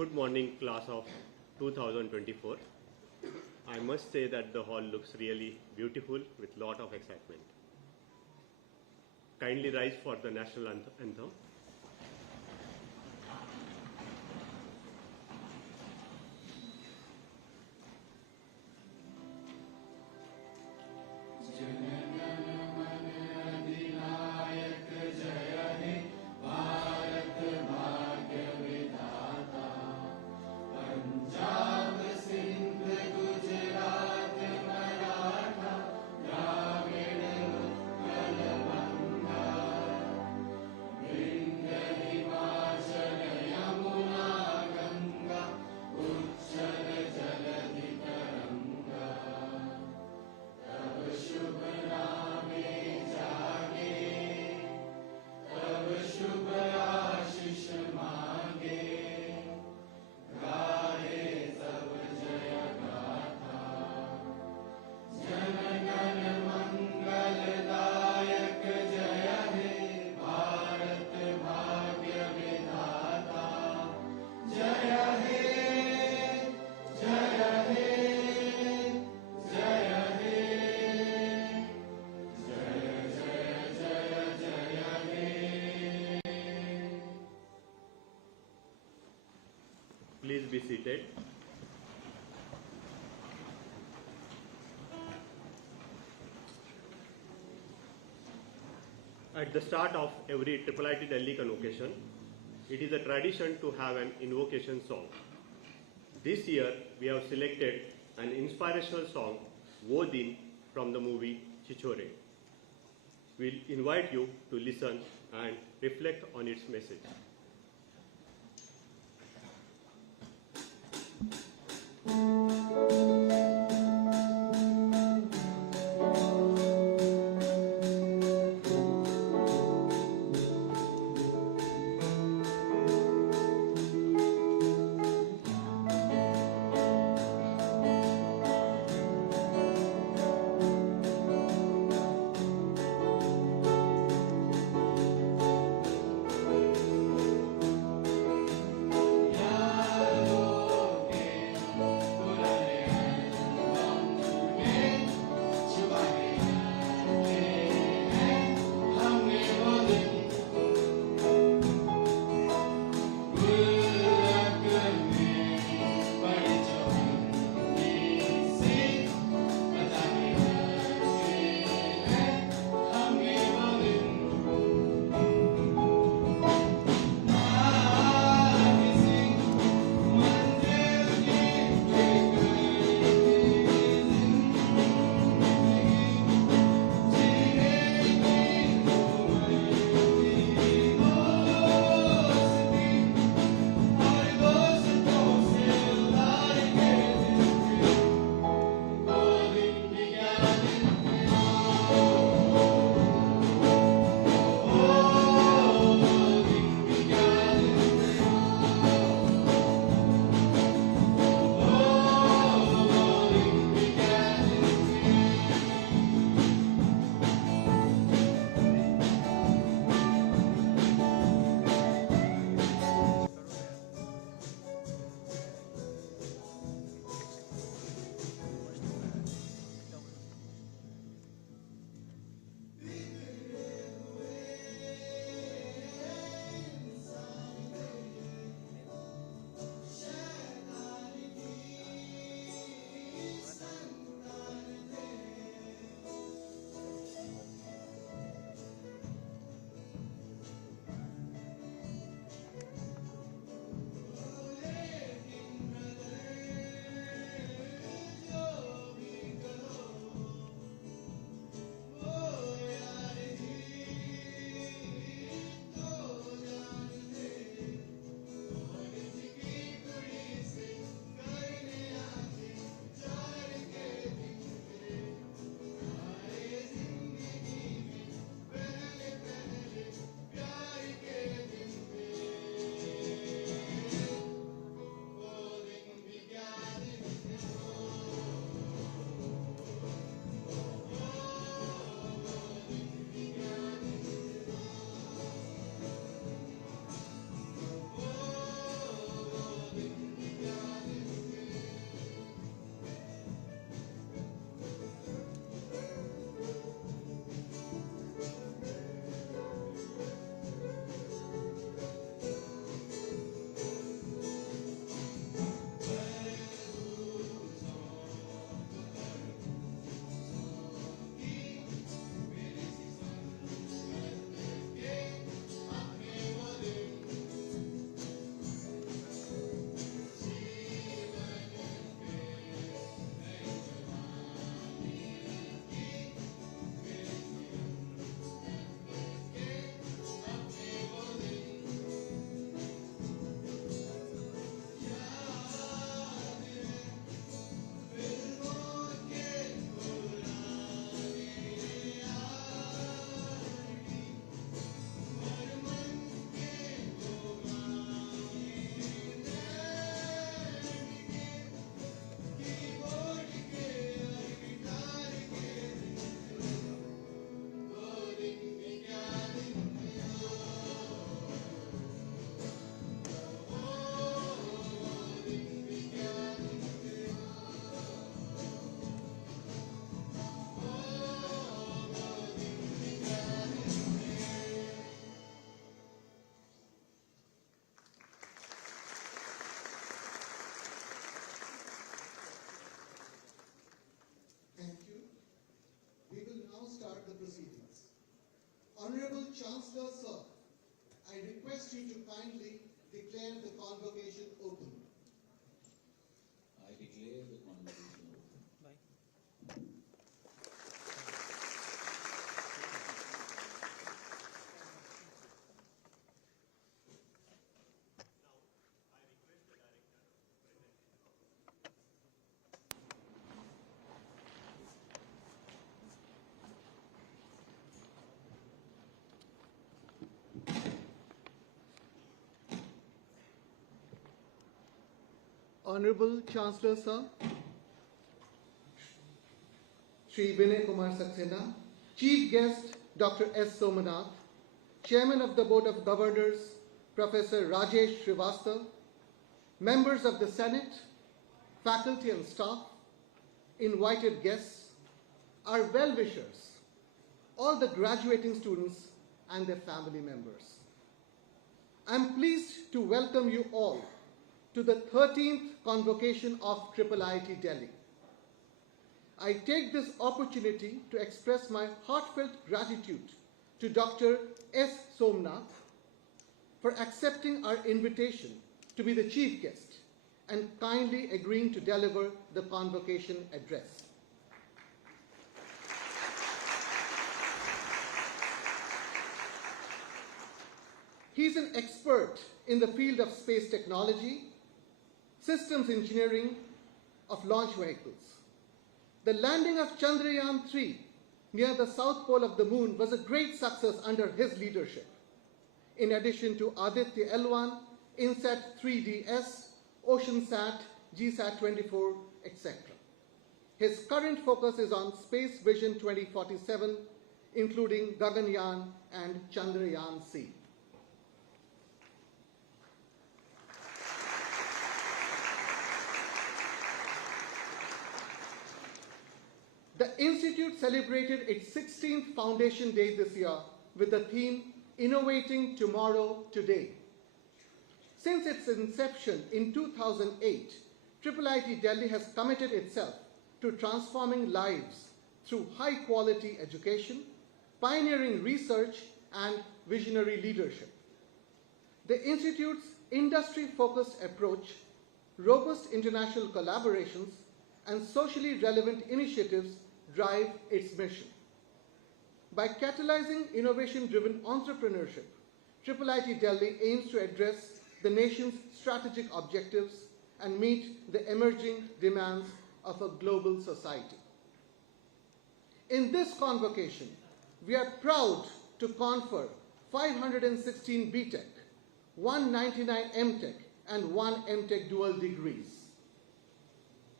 Good morning, class of 2024. I must say that the hall looks really beautiful with lot of excitement. Kindly rise for the national anthem. Please be seated. At the start of every IIIT Delhi convocation, it is a tradition to have an invocation song. This year, we have selected an inspirational song, Wo Din, from the movie Chichore. We'll invite you to listen and reflect on its message. Honorable Chancellor, sir, I request you to kindly declare the convocation open. I declare the convocation open. Honorable Chancellor, sir, Shri Vinai Kumar Saxena, Chief Guest Dr. S. Somanath, Chairman of the Board of Governors Professor Rajesh Srivastava, members of the Senate, faculty and staff, invited guests, our well-wishers, all the graduating students and their family members. I am pleased to welcome you all to the 13th convocation of IIIT Delhi. I take this opportunity to express my heartfelt gratitude to Dr. S. Somanath for accepting our invitation to be the chief guest and kindly agreeing to deliver the convocation address. He is an expert in the field of space technology, systems engineering of launch vehicles. The landing of Chandrayaan-3 near the south pole of the moon was a great success under his leadership. In addition to Aditya L1, INSAT 3DS, OceanSat, GSAT-24, etc. His current focus is on Space Vision 2047, including Gaganyaan and Chandrayaan-C. The Institute celebrated its 16th Foundation Day this year with the theme, Innovating Tomorrow Today. Since its inception in 2008, IIIT Delhi has committed itself to transforming lives through high-quality education, pioneering research, and visionary leadership. The Institute's industry-focused approach, robust international collaborations, and socially relevant initiatives drive its mission. By catalyzing innovation-driven entrepreneurship, IIIT Delhi aims to address the nation's strategic objectives and meet the emerging demands of a global society. In this convocation, we are proud to confer 516 BTech, 199 MTech, and 1 MTech dual degrees.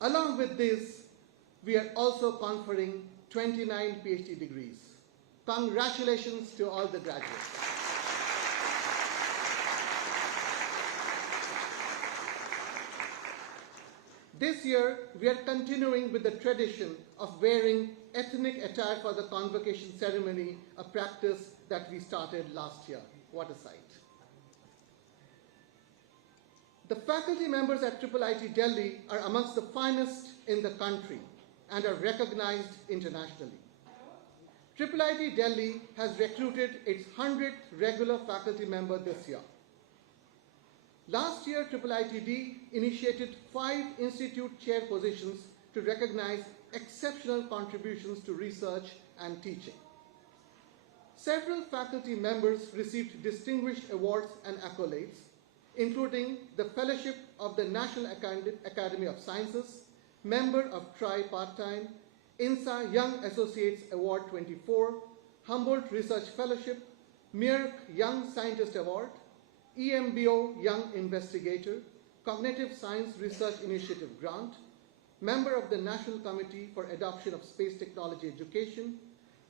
Along with this, we are also conferring 29 PhD degrees. Congratulations to all the graduates. This year, we are continuing with the tradition of wearing ethnic attire for the convocation ceremony, a practice that we started last year. What a sight. The faculty members at IIIT Delhi are amongst the finest in the country and are recognized internationally. IIIT Delhi has recruited its 100th regular faculty member this year. Last year, IIIT initiated 5 institute chair positions to recognize exceptional contributions to research and teaching. Several faculty members received distinguished awards and accolades, including the Fellowship of the National Academy of Sciences, member of Tri-Part-Time, INSA Young Associates Award 24, Humboldt Research Fellowship, Merck Young Scientist Award, EMBO Young Investigator, Cognitive Science Research Initiative Grant, member of the National Committee for Adoption of Space Technology Education,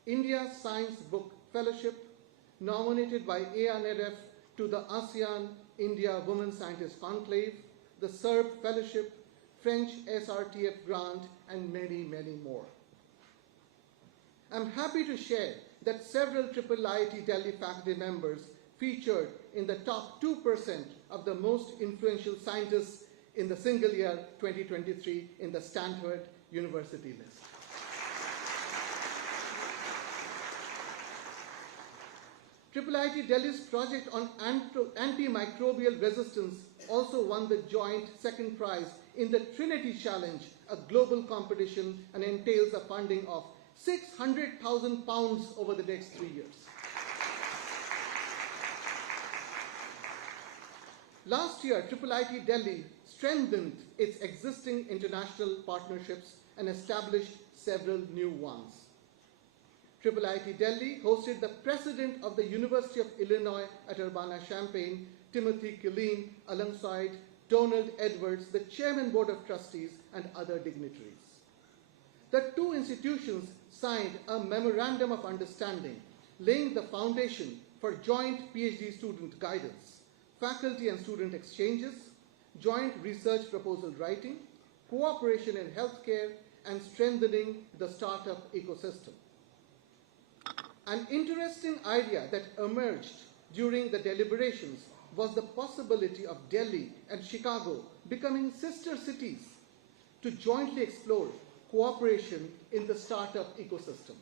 India Science Book Fellowship, nominated by ANRF to the ASEAN India Women Scientist Conclave, the SERB Fellowship, French SRTF grant, and many, many more. I'm happy to share that several IIIT Delhi faculty members featured in the top 2% of the most influential scientists in the single year 2023 in the Stanford University list. IIIT Delhi's project on antimicrobial resistance also won the joint second prize in the Trinity Challenge, a global competition, and entails a funding of £600,000 over the next 3 years. Last year, IIIT Delhi strengthened its existing international partnerships and established several new ones. IIIT Delhi hosted the president of the University of Illinois at Urbana-Champaign, Timothy Killeen, alongside Donald Edwards, the chairman board of trustees, and other dignitaries. The two institutions signed a memorandum of understanding, laying the foundation for joint PhD student guidance, faculty and student exchanges, joint research proposal writing, cooperation in healthcare, and strengthening the startup ecosystem. An interesting idea that emerged during the deliberations was the possibility of Delhi and Chicago becoming sister cities to jointly explore cooperation in the startup ecosystem.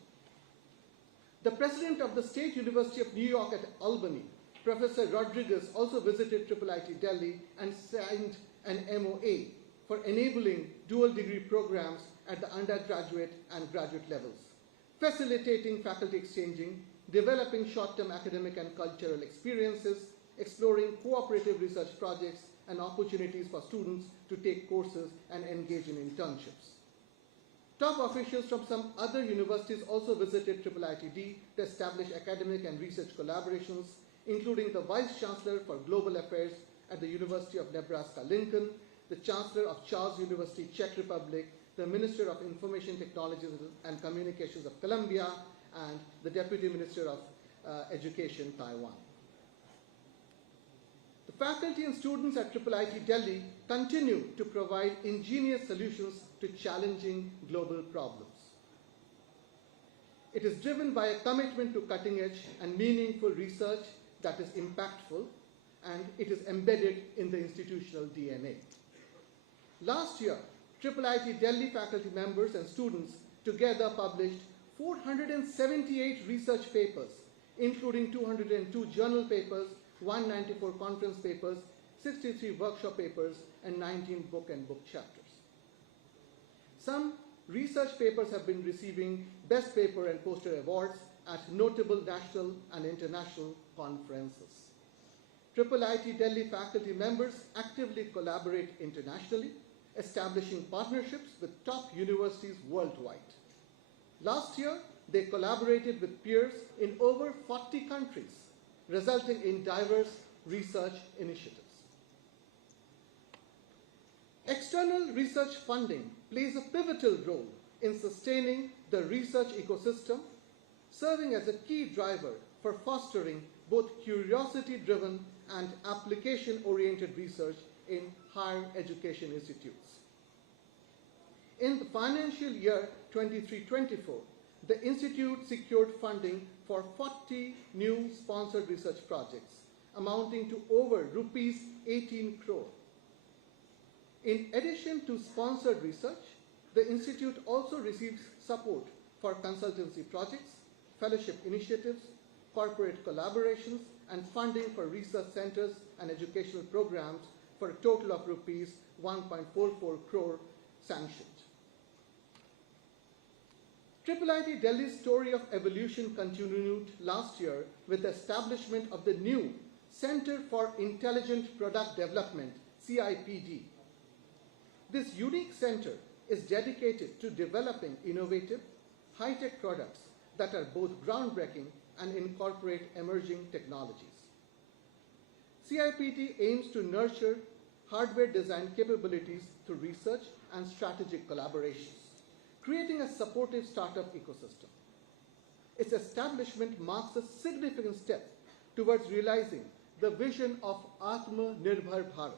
The president of the State University of New York at Albany, Professor Rodriguez, also visited IIIT Delhi and signed an MOA for enabling dual degree programs at the undergraduate and graduate levels, facilitating faculty exchanging, developing short-term academic and cultural experiences, exploring cooperative research projects, and opportunities for students to take courses and engage in internships. Top officials from some other universities also visited IIIT to establish academic and research collaborations, including the Vice Chancellor for Global Affairs at the University of Nebraska-Lincoln, the Chancellor of Charles University, Czech Republic, the Minister of Information Technologies and Communications of Colombia, and the Deputy Minister of Education, Taiwan. The faculty and students at IIIT Delhi continue to provide ingenious solutions to challenging global problems. It is driven by a commitment to cutting-edge and meaningful research that is impactful, and it is embedded in the institutional DNA. Last year, IIIT Delhi faculty members and students together published 478 research papers, including 202 journal papers, 194 conference papers, 63 workshop papers, and 19 book and book chapters. Some research papers have been receiving Best Paper and Poster awards at notable national and international conferences. IIIT Delhi faculty members actively collaborate internationally, establishing partnerships with top universities worldwide. Last year, they collaborated with peers in over 40 countries, resulting in diverse research initiatives. External research funding plays a pivotal role in sustaining the research ecosystem, serving as a key driver for fostering both curiosity-driven and application-oriented research in higher education institutes. In the financial year 23-24, the Institute secured funding for 40 new sponsored research projects, amounting to over rupees 18 crore. In addition to sponsored research, the Institute also receives support for consultancy projects, fellowship initiatives, corporate collaborations, and funding for research centers and educational programs for a total of rupees 1.44 crore sanctioned. IIIT Delhi's story of evolution continued last year with the establishment of the new Center for Intelligent Product Development, CIPD. This unique center is dedicated to developing innovative, high-tech products that are both groundbreaking and incorporate emerging technologies. CIPD aims to nurture hardware design capabilities through research and strategic collaborations, creating a supportive startup ecosystem. Its establishment marks a significant step towards realizing the vision of Atma-Nirbhar Bharat.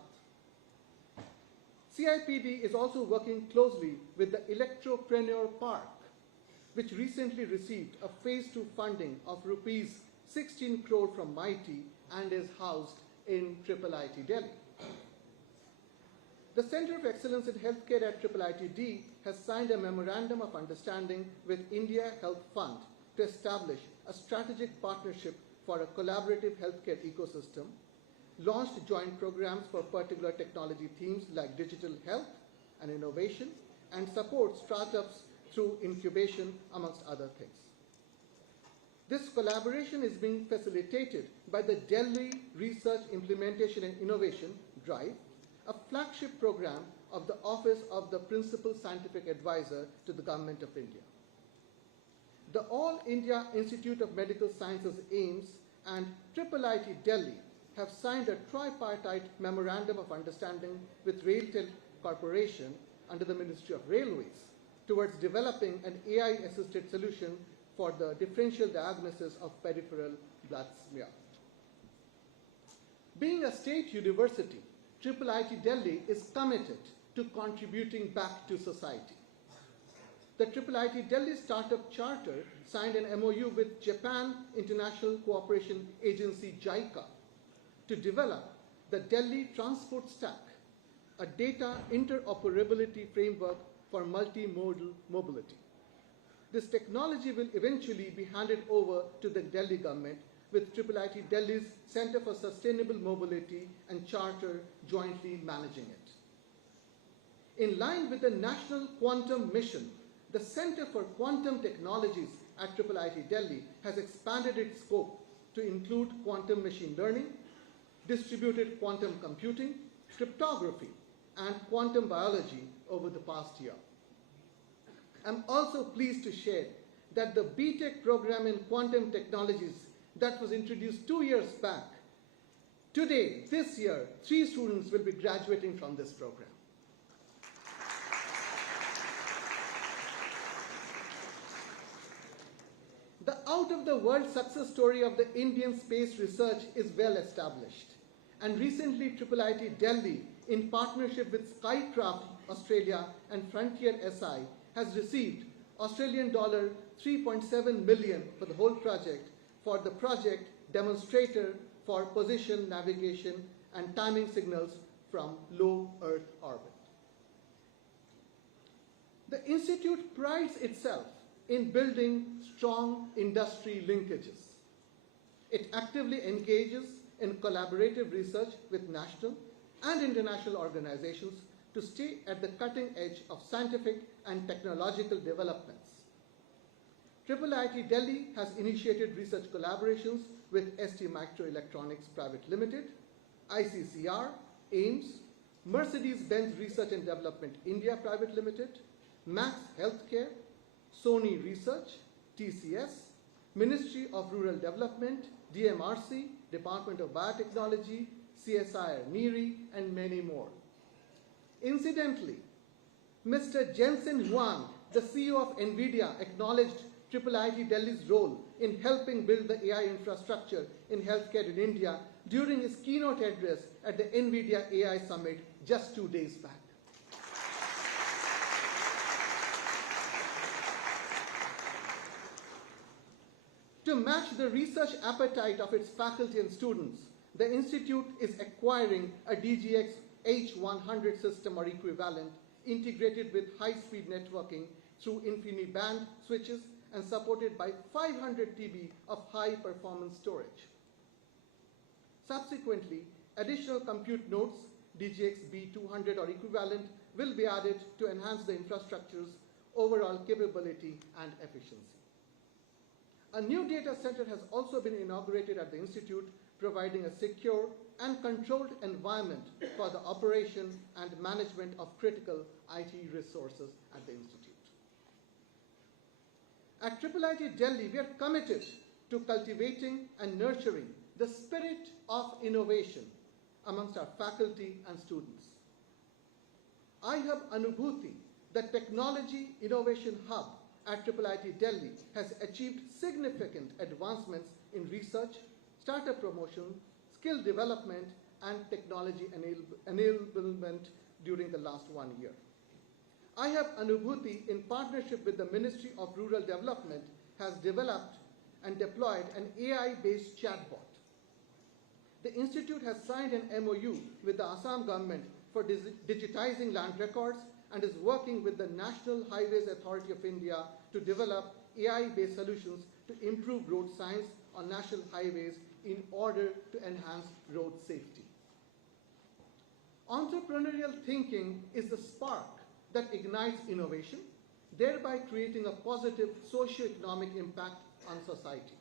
CIPD is also working closely with the Electropreneur Park, which recently received a Phase 2 funding of rupees 16 crore from MIT and is housed in IIIT Delhi. The Center of Excellence in Healthcare at IIIT has signed a Memorandum of Understanding with India Health Fund to establish a strategic partnership for a collaborative healthcare ecosystem, launched joint programs for particular technology themes like digital health and innovation, and supports startups through incubation, amongst other things. This collaboration is being facilitated by the Delhi Research Implementation and Innovation Drive, a flagship program of the Office of the Principal Scientific Advisor to the Government of India. The All India Institute of Medical Sciences AIIMS and IIIT Delhi have signed a tripartite memorandum of understanding with RailTel Corporation under the Ministry of Railways towards developing an AI-assisted solution for the differential diagnosis of peripheral blood smear. Being a state university, IIIT Delhi is committed to contributing back to society. The IIIT Delhi Startup Charter signed an MOU with Japan International Cooperation Agency JICA to develop the Delhi Transport Stack, a data interoperability framework for multimodal mobility. This technology will eventually be handed over to the Delhi government, with IIIT Delhi's Center for Sustainable Mobility and Charter jointly managing it. In line with the National Quantum Mission, the Center for Quantum Technologies at IIIT Delhi has expanded its scope to include quantum machine learning, distributed quantum computing, cryptography, and quantum biology over the past year. I'm also pleased to share that the BTech program in quantum technologies that was introduced 2 years back, today, this year, 3 students will be graduating from this program. The out-of-the-world success story of the Indian space research is well established, and recently IIIT Delhi, in partnership with Skycraft Australia and Frontier SI, has received Australian dollar 3.7 million for the whole project for the project demonstrator for position, navigation, and timing signals from low Earth orbit. The Institute prides itself in building strong industry linkages. It actively engages in collaborative research with national and international organizations to stay at the cutting edge of scientific and technological developments. IIIT Delhi has initiated research collaborations with ST Microelectronics Private Limited, ICCR, AIIMS, Mercedes-Benz Research and Development India Private Limited, Max Healthcare, Sony Research, TCS, Ministry of Rural Development, DMRC, Department of Biotechnology, CSIR NIRI, and many more. Incidentally, Mr. Jensen Huang, the CEO of NVIDIA, acknowledged IIIT Delhi's role in helping build the AI infrastructure in healthcare in India during his keynote address at the NVIDIA AI Summit just 2 days back. To match the research appetite of its faculty and students, the Institute is acquiring a DGX H100 system or equivalent integrated with high-speed networking through InfiniBand switches and supported by 500 TB of high-performance storage. Subsequently, additional compute nodes, DGX B200 or equivalent, will be added to enhance the infrastructure's overall capability and efficiency. A new data center has also been inaugurated at the Institute, providing a secure and controlled environment for the operation and management of critical IT resources at the Institute. At IIIT Delhi, we are committed to cultivating and nurturing the spirit of innovation amongst our faculty and students. I have Anubhuti, the Technology Innovation Hub at IIIT Delhi, has achieved significant advancements in research, startup promotion, skill development, and technology enablement during the last 1 year. I have Anubhuti, in partnership with the Ministry of Rural Development, has developed and deployed an AI-based chatbot. The Institute has signed an MOU with the Assam government for digitizing land records and is working with the National Highways Authority of India to develop AI-based solutions to improve road signs on national highways in order to enhance road safety. Entrepreneurial thinking is the spark that ignites innovation, thereby creating a positive socio-economic impact on society.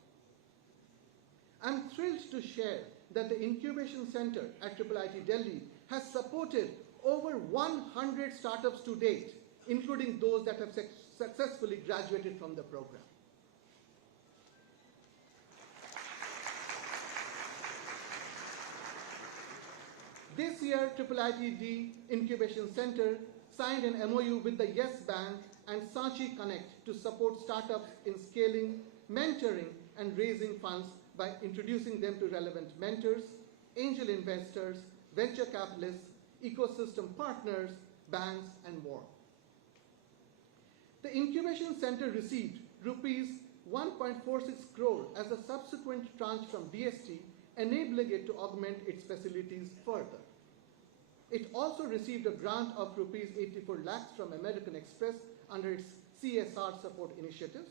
I'm thrilled to share that the Incubation Center at IIIT Delhi has supported over 100 startups to date, including those that have successfully graduated from the program. This year, IIIT Incubation Center signed an MOU with the Yes Bank and Sanchi Connect to support startups in scaling, mentoring, and raising funds by introducing them to relevant mentors, angel investors, venture capitalists, ecosystem partners, banks, and more. The Incubation Center received rupees 1.46 crore as a subsequent tranche from DST, enabling it to augment its facilities further. It also received a grant of rupees 84 lakhs from American Express under its CSR support initiatives.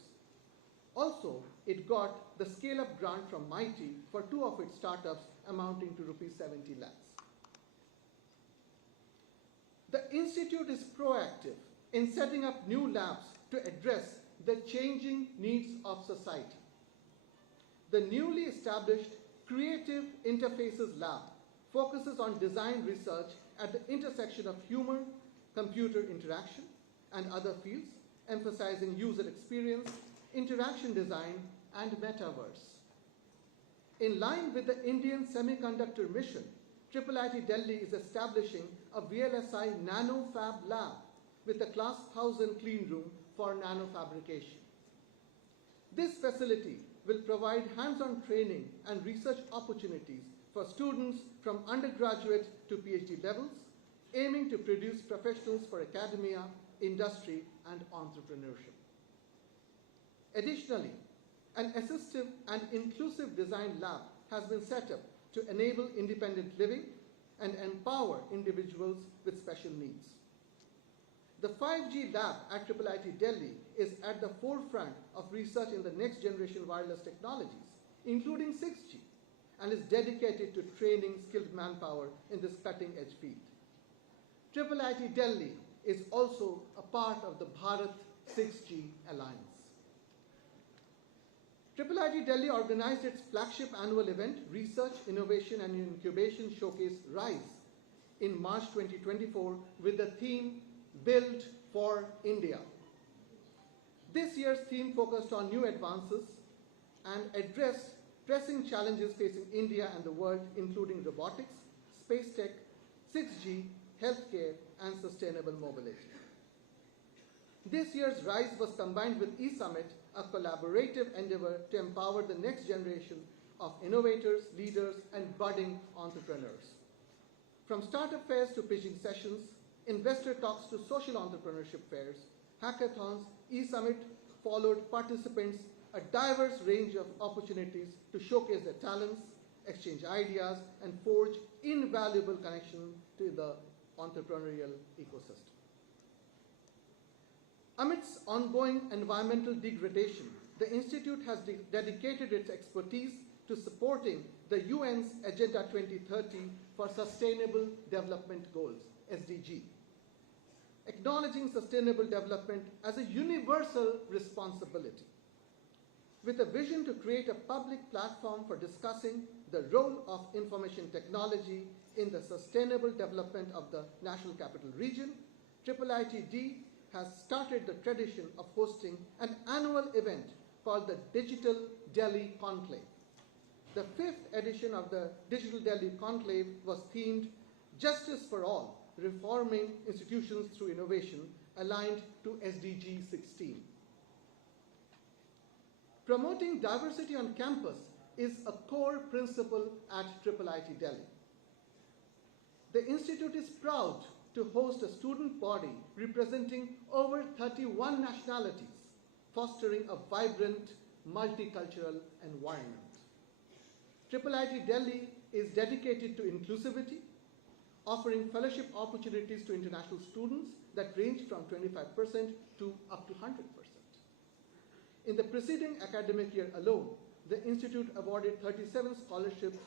Also, it got the scale-up grant from MIT for 2 of its startups amounting to rupees 70 lakhs. The Institute is proactive in setting up new labs to address the changing needs of society. The newly established Creative Interfaces Lab focuses on design research at the intersection of human computer interaction and other fields, emphasizing user experience, interaction design, and metaverse. In line with the Indian Semiconductor Mission, IIIT Delhi is establishing a VLSI NanoFab lab with a Class 1000 clean room for nanofabrication. This facility will provide hands-on training and research opportunities for students from undergraduate to PhD levels, aiming to produce professionals for academia, industry, and entrepreneurship. Additionally, an assistive and inclusive design lab has been set up to enable independent living and empower individuals with special needs. The 5G lab at IIIT Delhi is at the forefront of research in the next generation wireless technologies, including 6G, and is dedicated to training skilled manpower in this cutting-edge field. IIIT Delhi is also a part of the Bharat 6G Alliance. IIIT Delhi organized its flagship annual event, Research, Innovation and Incubation Showcase RISE, in March 2024 with the theme, Build for India. This year's theme focused on new advances and addressed pressing challenges facing India and the world, including robotics, space tech, 6G, healthcare, and sustainable mobility. This year's RISE was combined with eSummit, a collaborative endeavor to empower the next generation of innovators, leaders, and budding entrepreneurs. From startup fairs to pitching sessions, investor talks to social entrepreneurship fairs, hackathons, eSummit followed participants a diverse range of opportunities to showcase their talents, exchange ideas, and forge invaluable connections to the entrepreneurial ecosystem. Amidst ongoing environmental degradation, the Institute has dedicated its expertise to supporting the UN's Agenda 2030 for Sustainable Development Goals, SDG, acknowledging sustainable development as a universal responsibility. With a vision to create a public platform for discussing the role of information technology in the sustainable development of the National Capital Region, IIIT has started the tradition of hosting an annual event called the Digital Delhi Conclave. The 5th edition of the Digital Delhi Conclave was themed Justice for All, Reforming Institutions Through Innovation, aligned to SDG 16. Promoting diversity on campus is a core principle at IIIT Delhi. The Institute is proud to host a student body representing over 31 nationalities, fostering a vibrant, multicultural environment. IIIT Delhi is dedicated to inclusivity, offering fellowship opportunities to international students that range from 25% to up to 100%. In the preceding academic year alone, the Institute awarded 37 scholarships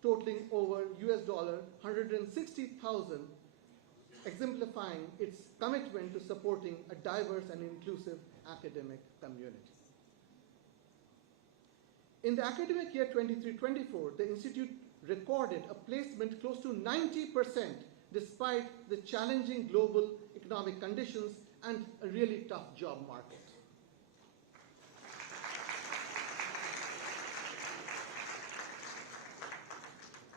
totaling over $160,000, exemplifying its commitment to supporting a diverse and inclusive academic community. In the academic year 23-24, the Institute recorded a placement close to 90% despite the challenging global economic conditions and a really tough job market.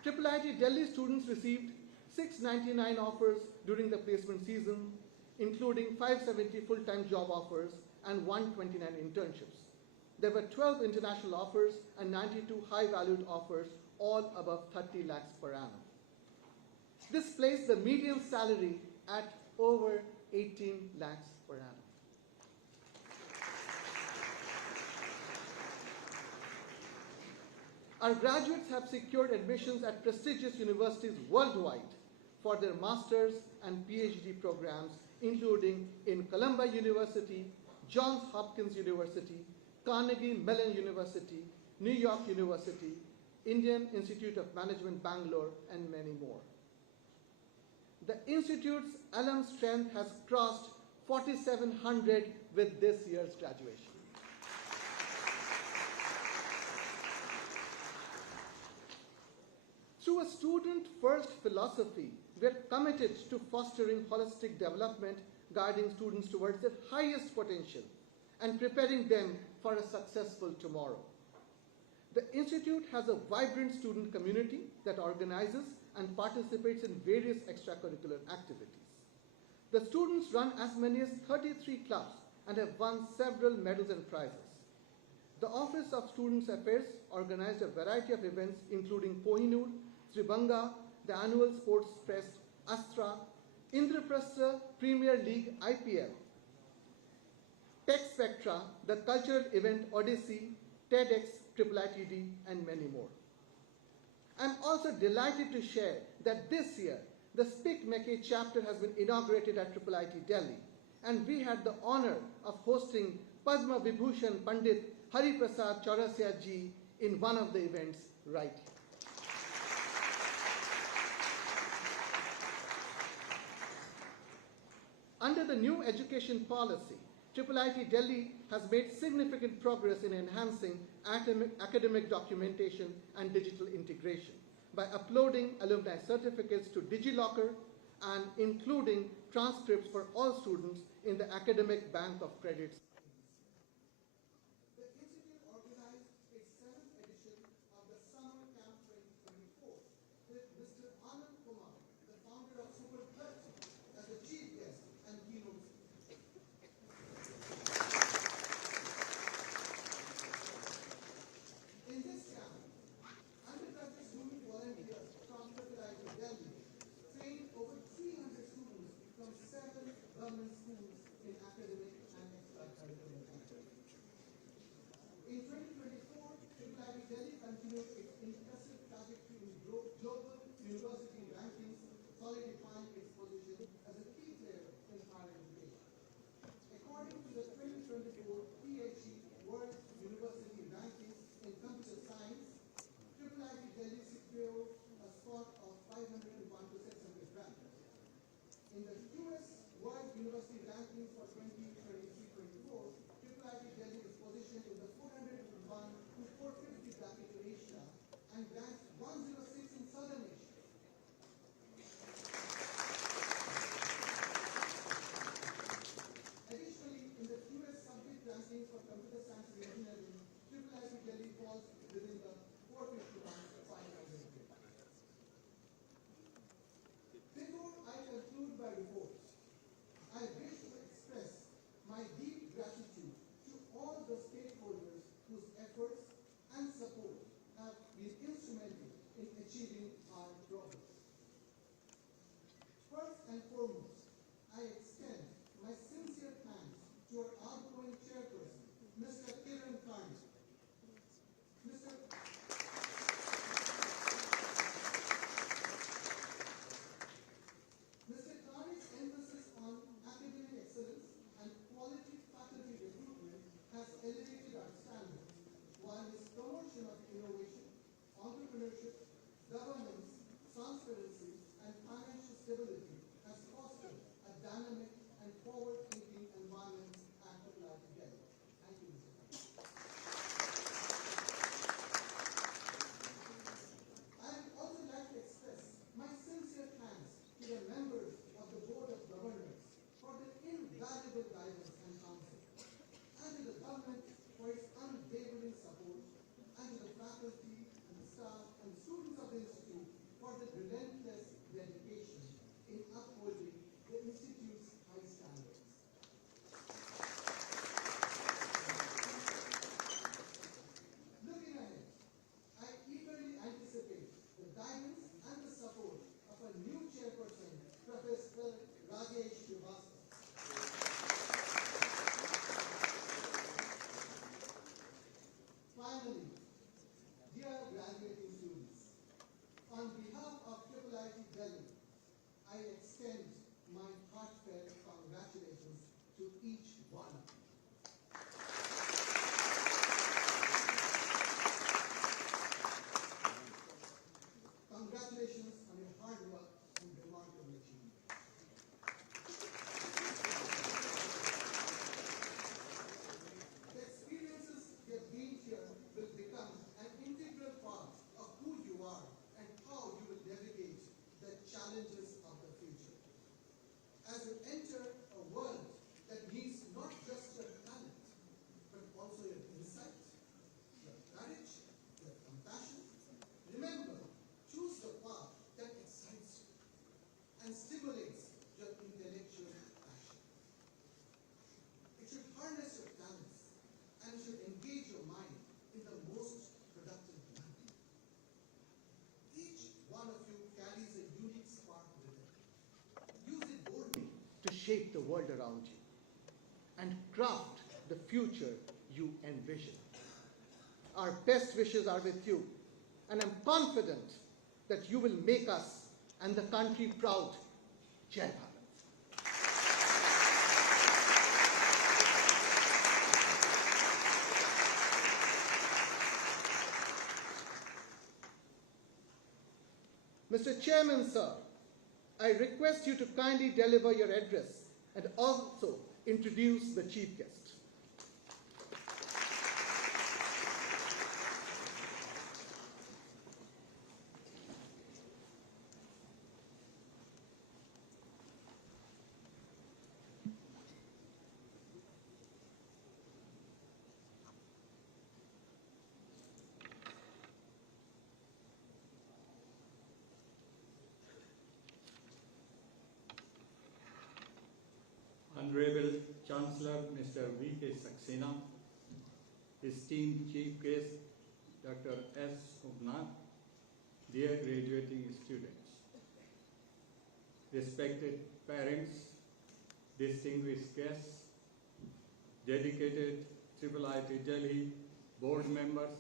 IIIT Delhi students received 699 offers during the placement season, including 570 full-time job offers and 129 internships. There were 12 international offers and 92 high-valued offers, all above 30 lakhs per annum. This placed the median salary at over 18 lakhs per annum. Our graduates have secured admissions at prestigious universities worldwide for their master's and PhD programs, including in Columbia University, Johns Hopkins University, Carnegie Mellon University, New York University, Indian Institute of Management Bangalore, and many more. The Institute's alum strength has crossed 4,700 with this year's graduation. Through a student-first philosophy, we are committed to fostering holistic development, guiding students towards their highest potential, and preparing them for a successful tomorrow. The Institute has a vibrant student community that organizes and participates in various extracurricular activities. The students run as many as 33 clubs and have won several medals and prizes. The Office of Students Affairs organized a variety of events, including Kohinoor, Tribanga, the annual sports fest, Astra, Indraprastha Premier League IPL, Tech Spectra, the cultural event Odyssey, TEDx, IIITD, and many more. I'm also delighted to share that this year, the Speak Meke chapter has been inaugurated at IIIT Delhi, and we had the honor of hosting Padma Vibhushan Pandit Hari Prasad Chaurasia ji in one of the events right here. Under the new education policy, IIIT Delhi has made significant progress in enhancing academic documentation and digital integration by uploading alumni certificates to DigiLocker and including transcripts for all students in the academic bank of credits. The Institute organized its 7th edition of the Summer Camp 2024 with Mr. Hon'ble Kumar, the founder of Super as the chief guest and keynote speaker. In this camp, undergraduate student volunteers from IIIT Delhi trained over 300 students from 7 government schools in academic and extracurricular activities. In 2024, IIIT Delhi continued its impressive trajectory in global university rankings, solidifying its position as a key player in higher education. According to the 2024 PhD World University Rankings in Computer Science, IIIT Delhi secured a spot of 501 to 600 rank. In the US World University Rankings for 2023-24, IIIT Delhi is positioned in the 401 to 450 bracket in Asia and ranks 106 in Southern Asia. Additionally, in the US subject rankings for computer science and engineering, IIIT Delhi falls within the 451 to 500 grade. Before I conclude my reports, I wish to express my deep gratitude to all the stakeholders whose efforts and support have been instrumental in achieving our progress. First and foremost, I extend my sincere thanks to our outgoing chairperson, Mr. Kiran Karni. Mr. Karni's emphasis on academic excellence and quality faculty recruitment has elevated governance, transparency, and financial stability has fostered a dynamic and forward-thinking environment at IIIT Delhi. Thank you, Mr. President. I would also like to express my sincere thanks to the members of the Board of Governors for their invaluable guidance and counsel, and to the government for its unwavering support, and to the faculty and the staff and the students of the Institute for their relentless dedication in upholding the Institute's high standards. Looking ahead, I eagerly anticipate the guidance and the support of a new chairperson, Professor Rajesh Srivastava. Finally, dear graduating students, on behalf of IIIT Delhi, I extend my heartfelt congratulations to each one of you. Congratulations on your hard work and remarkable achievement. The experiences you have gained here will become an integral part of who you are and how you will navigate the challenges of the future. As you enter a world that needs not just your talent, but also your insight, your courage, your compassion, remember, choose the path that excites you and stimulates your intellectual passion. It should harness your talents and should engage your mind in the most productive manner. Each one of you carries a unique spark within. Use it boldly to shape the world around you and craft the future you envision. Our best wishes are with you, and I'm confident that you will make us and the country proud. Jai Bharat. Mr. Chairman, sir, I request you to kindly deliver your address and also introduce the chief guest. Honorable Chancellor Mr. V.K. Saxena, esteemed Chief Guest Dr. S. Subna, dear graduating students, respected parents, distinguished guests, dedicated IIIT Delhi board members,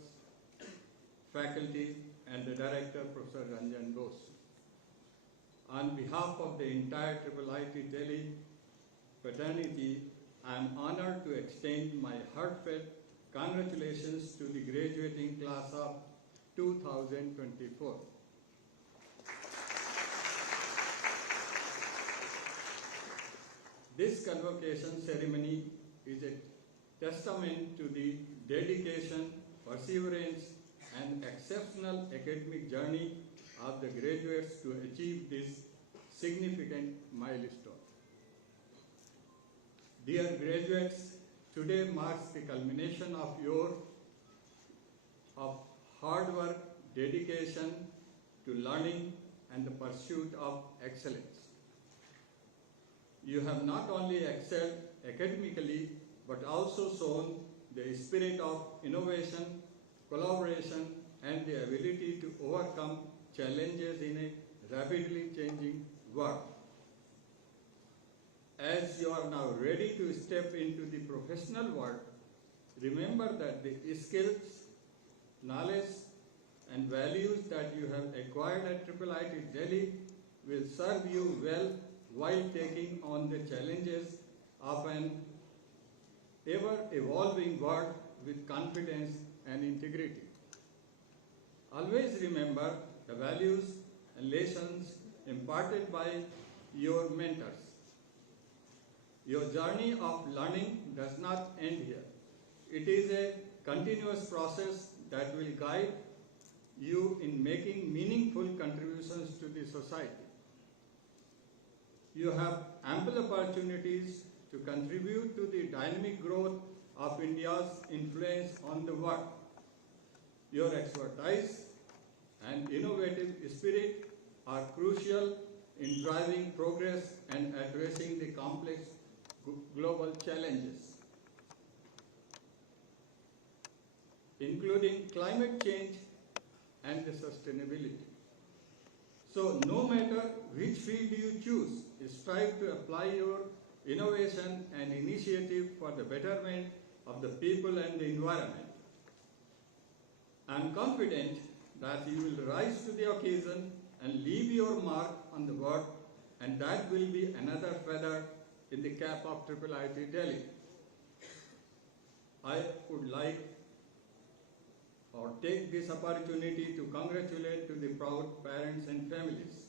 faculty, and the director, Professor Ranjan Bose. On behalf of the entire IIIT Delhi fraternity, I am honored to extend my heartfelt congratulations to the graduating class of 2024. This convocation ceremony is a testament to the dedication, perseverance, and exceptional academic journey of the graduates to achieve this significant milestone. Dear graduates, today marks the culmination of your hard work, dedication to learning, and the pursuit of excellence. You have not only excelled academically, but also shown the spirit of innovation, collaboration, and the ability to overcome challenges in a rapidly changing world. As you are now ready to step into the professional world, remember that the skills, knowledge, and values that you have acquired at IIIT Delhi will serve you well while taking on the challenges of an ever-evolving world with confidence and integrity. Always remember the values and lessons imparted by your mentors. Your journey of learning does not end here. It is a continuous process that will guide you in making meaningful contributions to the society. You have ample opportunities to contribute to the dynamic growth of India's influence on the world. Your expertise and innovative spirit are crucial in driving progress and addressing the complex global challenges, including climate change and the sustainability. So no matter which field you choose, strive to apply your innovation and initiative for the betterment of the people and the environment. I am confident that you will rise to the occasion and leave your mark on the world, and that will be another feather in the cap of IIIT Delhi. I would like or take this opportunity to congratulate to the proud parents and families.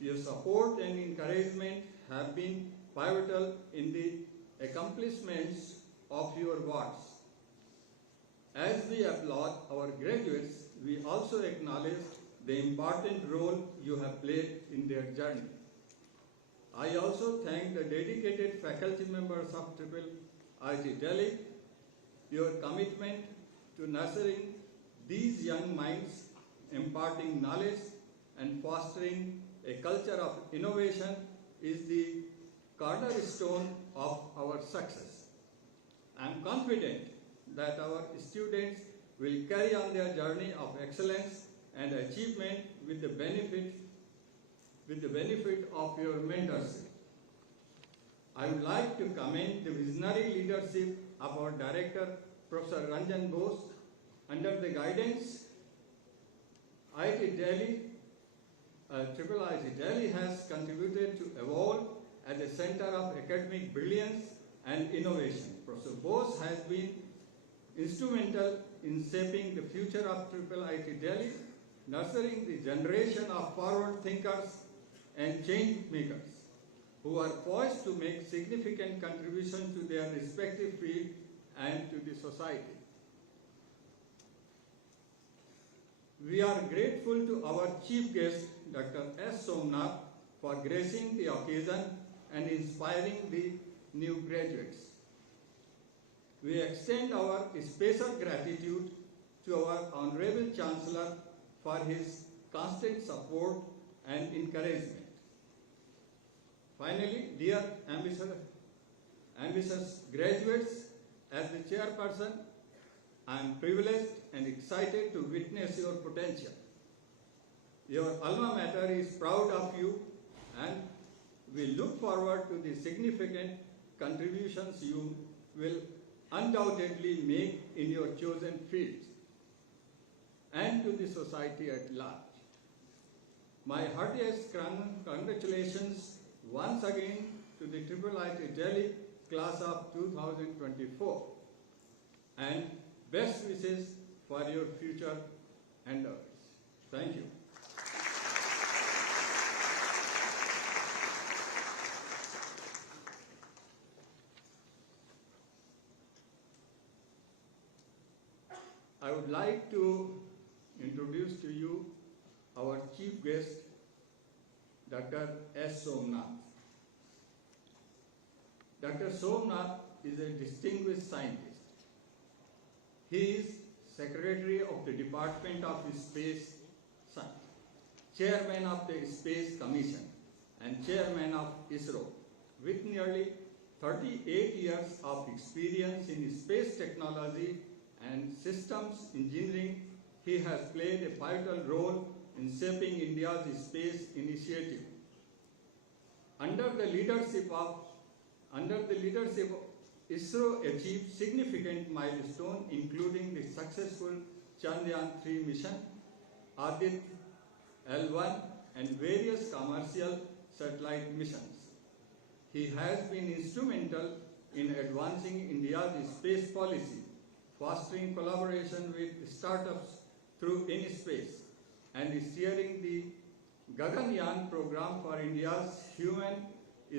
Your support and encouragement have been pivotal in the accomplishments of your wards. As we applaud our graduates, we also acknowledge the important role you have played in their journey. I also thank the dedicated faculty members of IIIT Delhi. Your commitment to nurturing these young minds, imparting knowledge and fostering a culture of innovation is the cornerstone of our success. I am confident that our students will carry on their journey of excellence and achievement with the benefit of your mentorship. I would like to commend the visionary leadership of our director, Professor Ranjan Bose. Under the guidance, IIT Delhi, IIIT Delhi has contributed to evolve as a center of academic brilliance and innovation. Professor Bose has been instrumental in shaping the future of IIIT Delhi, nurturing the generation of forward thinkers and change makers who are poised to make significant contributions to their respective field and to the society. We are grateful to our chief guest, Dr. S. Somnath, for gracing the occasion and inspiring the new graduates. We extend our special gratitude to our Honorable Chancellor for his constant support and encouragement. Finally, dear ambitious graduates, as the chairperson, I am privileged and excited to witness your potential. Your alma mater is proud of you, and we look forward to the significant contributions you will undoubtedly make in your chosen fields and to the society at large. My heartiest congratulations once again to the IIIT Delhi class of 2024, and best wishes for your future endeavors. Thank you. I would like to introduce to you our chief guest, Dr. S. Somnath. Dr. Somnath is a distinguished scientist. He is Secretary of the Department of Space Science, Chairman of the Space Commission, and Chairman of ISRO. With nearly 38 years of experience in space technology and systems engineering, he has played a pivotal role in shaping India's space initiative. Under the leadership of ISRO achieved significant milestones, including the successful Chandrayaan-3 mission, Aditya L1, and various commercial satellite missions. He has been instrumental in advancing India's space policy, fostering collaboration with startups through InSpace, and is steering the Gaganyaan program for India's human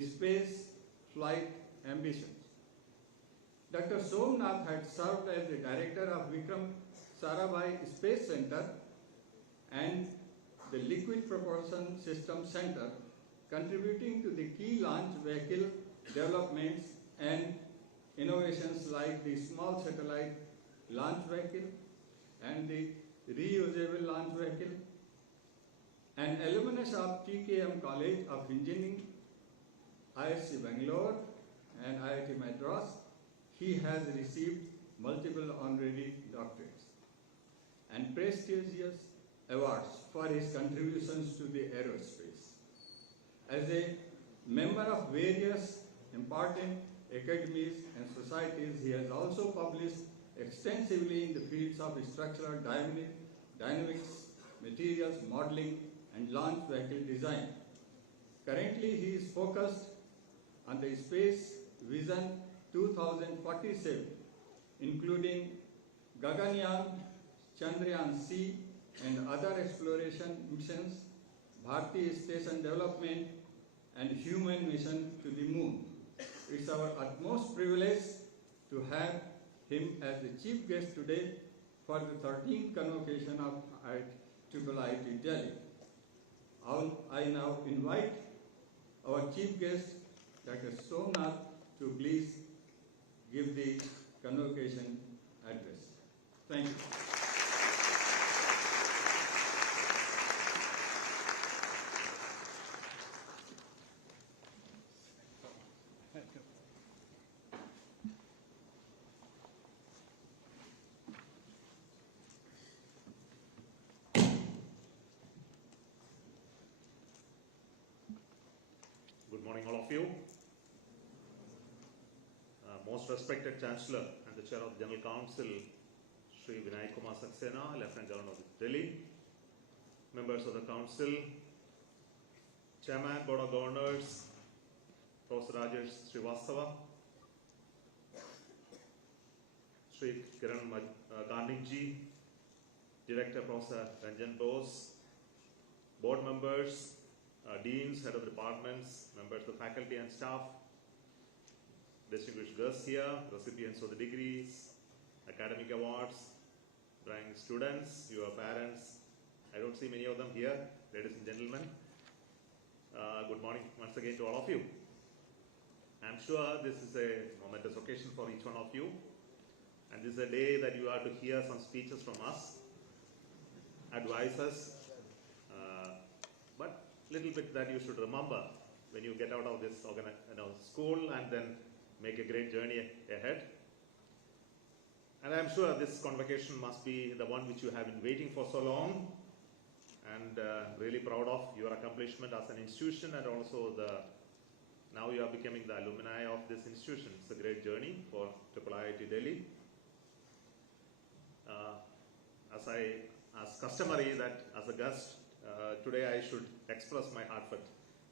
space flight ambitions. Dr. Somnath had served as the director of Vikram Sarabhai Space Center and the Liquid Propulsion System Center, contributing to the key launch vehicle developments and innovations like the small satellite launch vehicle and the reusable launch vehicle. An alumnus of TKM College of Engineering, IIT Bangalore and IIT Madras, he has received multiple honorary doctorates and prestigious awards for his contributions to the aerospace. As a member of various important academies and societies, he has also published extensively in the fields of structural dynamics, materials modeling, and launch vehicle design. Currently, he is focused on the Space Vision 2047, including Gaganyaan, Chandrayaan-C, and other exploration missions, Bharti Station development, and human mission to the moon. It's our utmost privilege to have him as the chief guest today for the 13th convocation of IIIT Delhi. I now invite our chief guest, Dr. Somnath, to please give the convocation address. Thank you. Good morning, all of you. Most respected Chancellor and the Chair of the General Council, Shri Vinai Kumar Saxena, Lieutenant Governor of Delhi, members of the Council, Chairman, Board of Governors, Professor Rajesh Srivastava, Shri Kiran Garnikji, Director Professor Ranjan Bose, Board members, deans, head of departments, members of the faculty and staff, distinguished guests here, recipients of the degrees, academic awards, brand students, your parents. I don't see many of them here, ladies and gentlemen. Good morning once again to all of you. I'm sure this is a momentous occasion for each one of you, and this is a day that you are to hear some speeches from us, advices, but little bit that you should remember when you get out of this school and then make a great journey ahead. And I'm sure this convocation must be the one which you have been waiting for so long, and really proud of your accomplishment as an institution, and also now you are becoming the alumni of this institution. It's a great journey for IIIT Delhi. As customary that as a guest, today I should express my heartfelt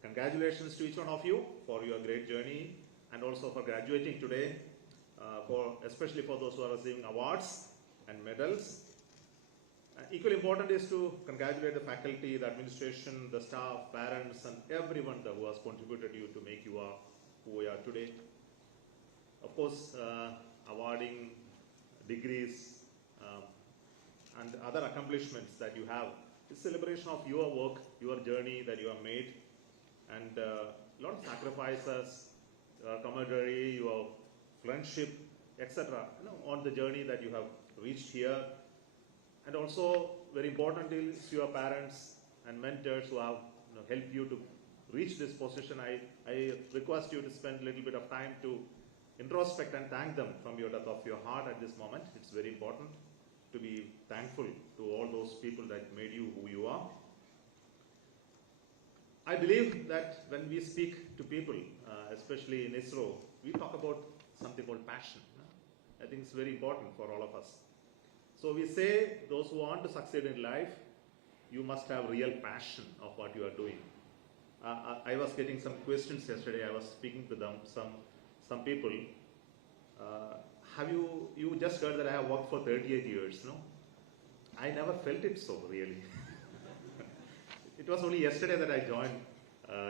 congratulations to each one of you for your great journey, and also for graduating today, especially for those who are receiving awards and medals. Equally important is to congratulate the faculty, the administration, the staff, parents, and everyone who has contributed you to make you who we are today. Of course, awarding degrees and other accomplishments that you have, it's a celebration of your work, your journey that you have made, and a lot of sacrifices, camaraderie, your friendship, etc. On the journey that you have reached here. And also, very important is your parents and mentors who have helped you to reach this position. I request you to spend a little bit of time to introspect and thank them from your depth of your heart at this moment. It's very important to be thankful to all those people that made you who you are. I believe that when we speak to people, especially in ISRO, we talk about something called passion. I think it's very important for all of us. So we say those who want to succeed in life, you must have real passion of what you are doing. I was getting some questions yesterday. I was speaking to them, some people. You just heard that I have worked for 38 years, no? I never felt it so, really. it was only yesterday that I joined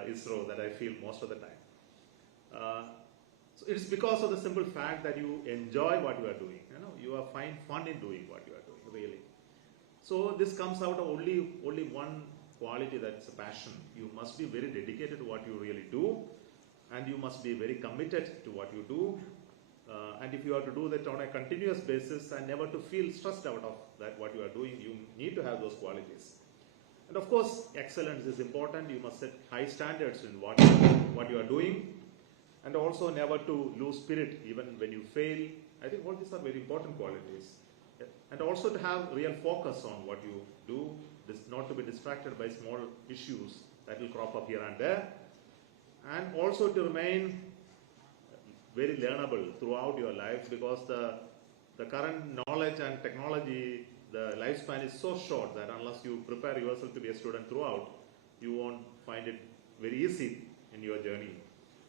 ISRO that I feel most of the time. So it's because of the simple fact that you enjoy what you are doing. You find fun in doing what you are doing, really. So this comes out of only one quality, that's a passion. You must be very dedicated to what you really do, and you must be very committed to what you do. And if you are to do that on a continuous basis and never to feel stressed out of that what you are doing, you need to have those qualities. And of course, excellence is important. You must set high standards in what you are doing, and also never to lose spirit even when you fail. I think all these are very important qualities. And also to have real focus on what you do, not to be distracted by small issues that will crop up here and there, and also to remain very learnable throughout your life, because the current knowledge and technology, the lifespan is so short that unless you prepare yourself to be a student throughout, you won't find it very easy in your journey.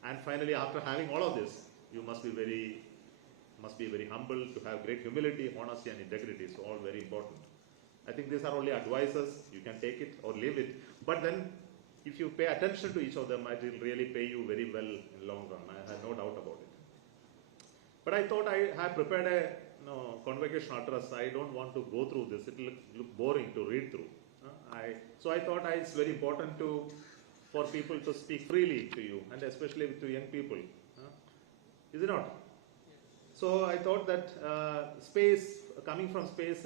And finally, after having all of this, you must be very humble, to have great humility, honesty and integrity. So all very important. I think these are only advices. You can take it or leave it. But then if you pay attention to each of them, it will really pay you very well in the long run. I have no doubt about it. But I thought I had prepared a convocation address. I don't want to go through this. It will look boring to read through. So I thought it's very important for people to speak freely to you, and especially to young people. Is it not? So I thought that coming from space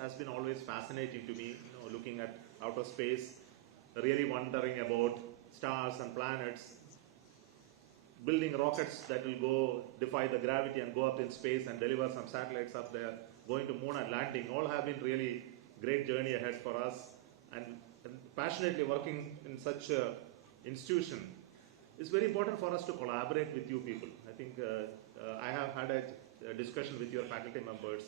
has been always fascinating to me, looking at outer space, really wondering about stars and planets, building rockets that will go defy the gravity and go up in space and deliver some satellites up there, going to moon and landing, all have been really great journey ahead for us. And passionately working in such an institution, it's very important for us to collaborate with you people. I think I have had a discussion with your faculty members,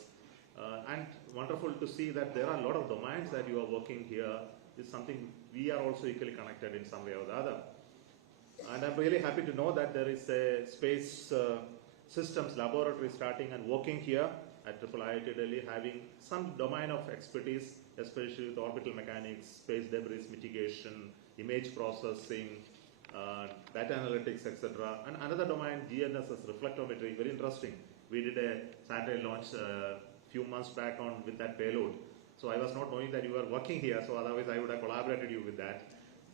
and wonderful to see that there are a lot of domains that you are working here. Is something we are also equally connected in some way or the other. And I'm really happy to know that there is a space systems laboratory starting and working here at IIIT Delhi, having some domain of expertise, especially with orbital mechanics, space debris mitigation, image processing, data analytics, etc. And another domain, GNSS reflectometry, very interesting. We did a satellite launch a few months back with that payload. So I was not knowing that you were working here, so otherwise I would have collaborated you with that.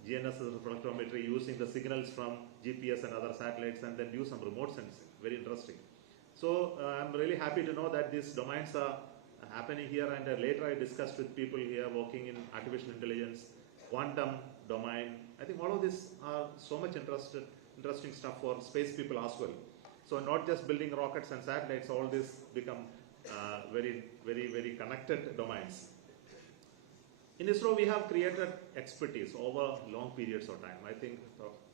GNSS reflectometry, using the signals from GPS and other satellites, and then do some remote sensing. Very interesting. So I'm really happy to know that these domains are happening here, and later I discussed with people here working in artificial intelligence, quantum domain. I think all of these are so much interesting stuff for space people as well. So not just building rockets and satellites, all this become very, very, very connected domains. In ISRO, we have created expertise over long periods of time. I think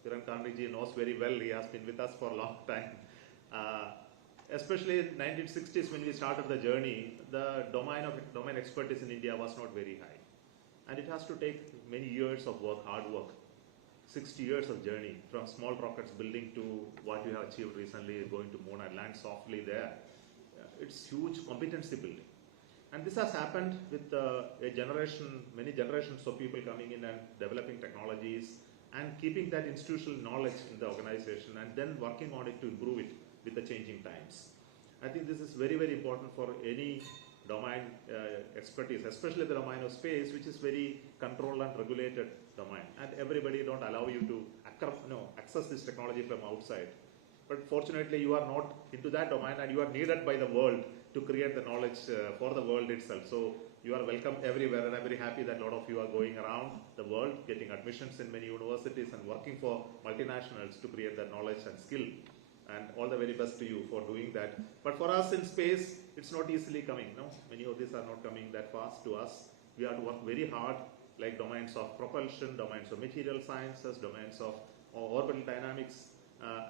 Kiran Kandriji knows very well. He has been with us for a long time. Especially in 1960s when we started the journey, the domain expertise in India was not very high. And it has to take many years of work, hard work, 60 years of journey, from small rockets building to what we have achieved recently, going to moon and land softly there. It's huge competency building. And this has happened with many generations of people coming in and developing technologies and keeping that institutional knowledge in the organization and then working on it to improve it with the changing times. I think this is very, very important for any domain expertise, especially the domain of space, which is very controlled and regulated domain. And everybody don't allow you to access this technology from outside. But fortunately, you are not into that domain, and you are needed by the world to create the knowledge for the world itself. So you are welcome everywhere, and I'm very happy that a lot of you are going around the world, getting admissions in many universities and working for multinationals to create that knowledge and skill. And all the very best to you for doing that. But for us in space, it's not easily coming. Many of these are not coming that fast to us. We have to work very hard, like domains of propulsion, domains of material sciences, domains of orbital dynamics,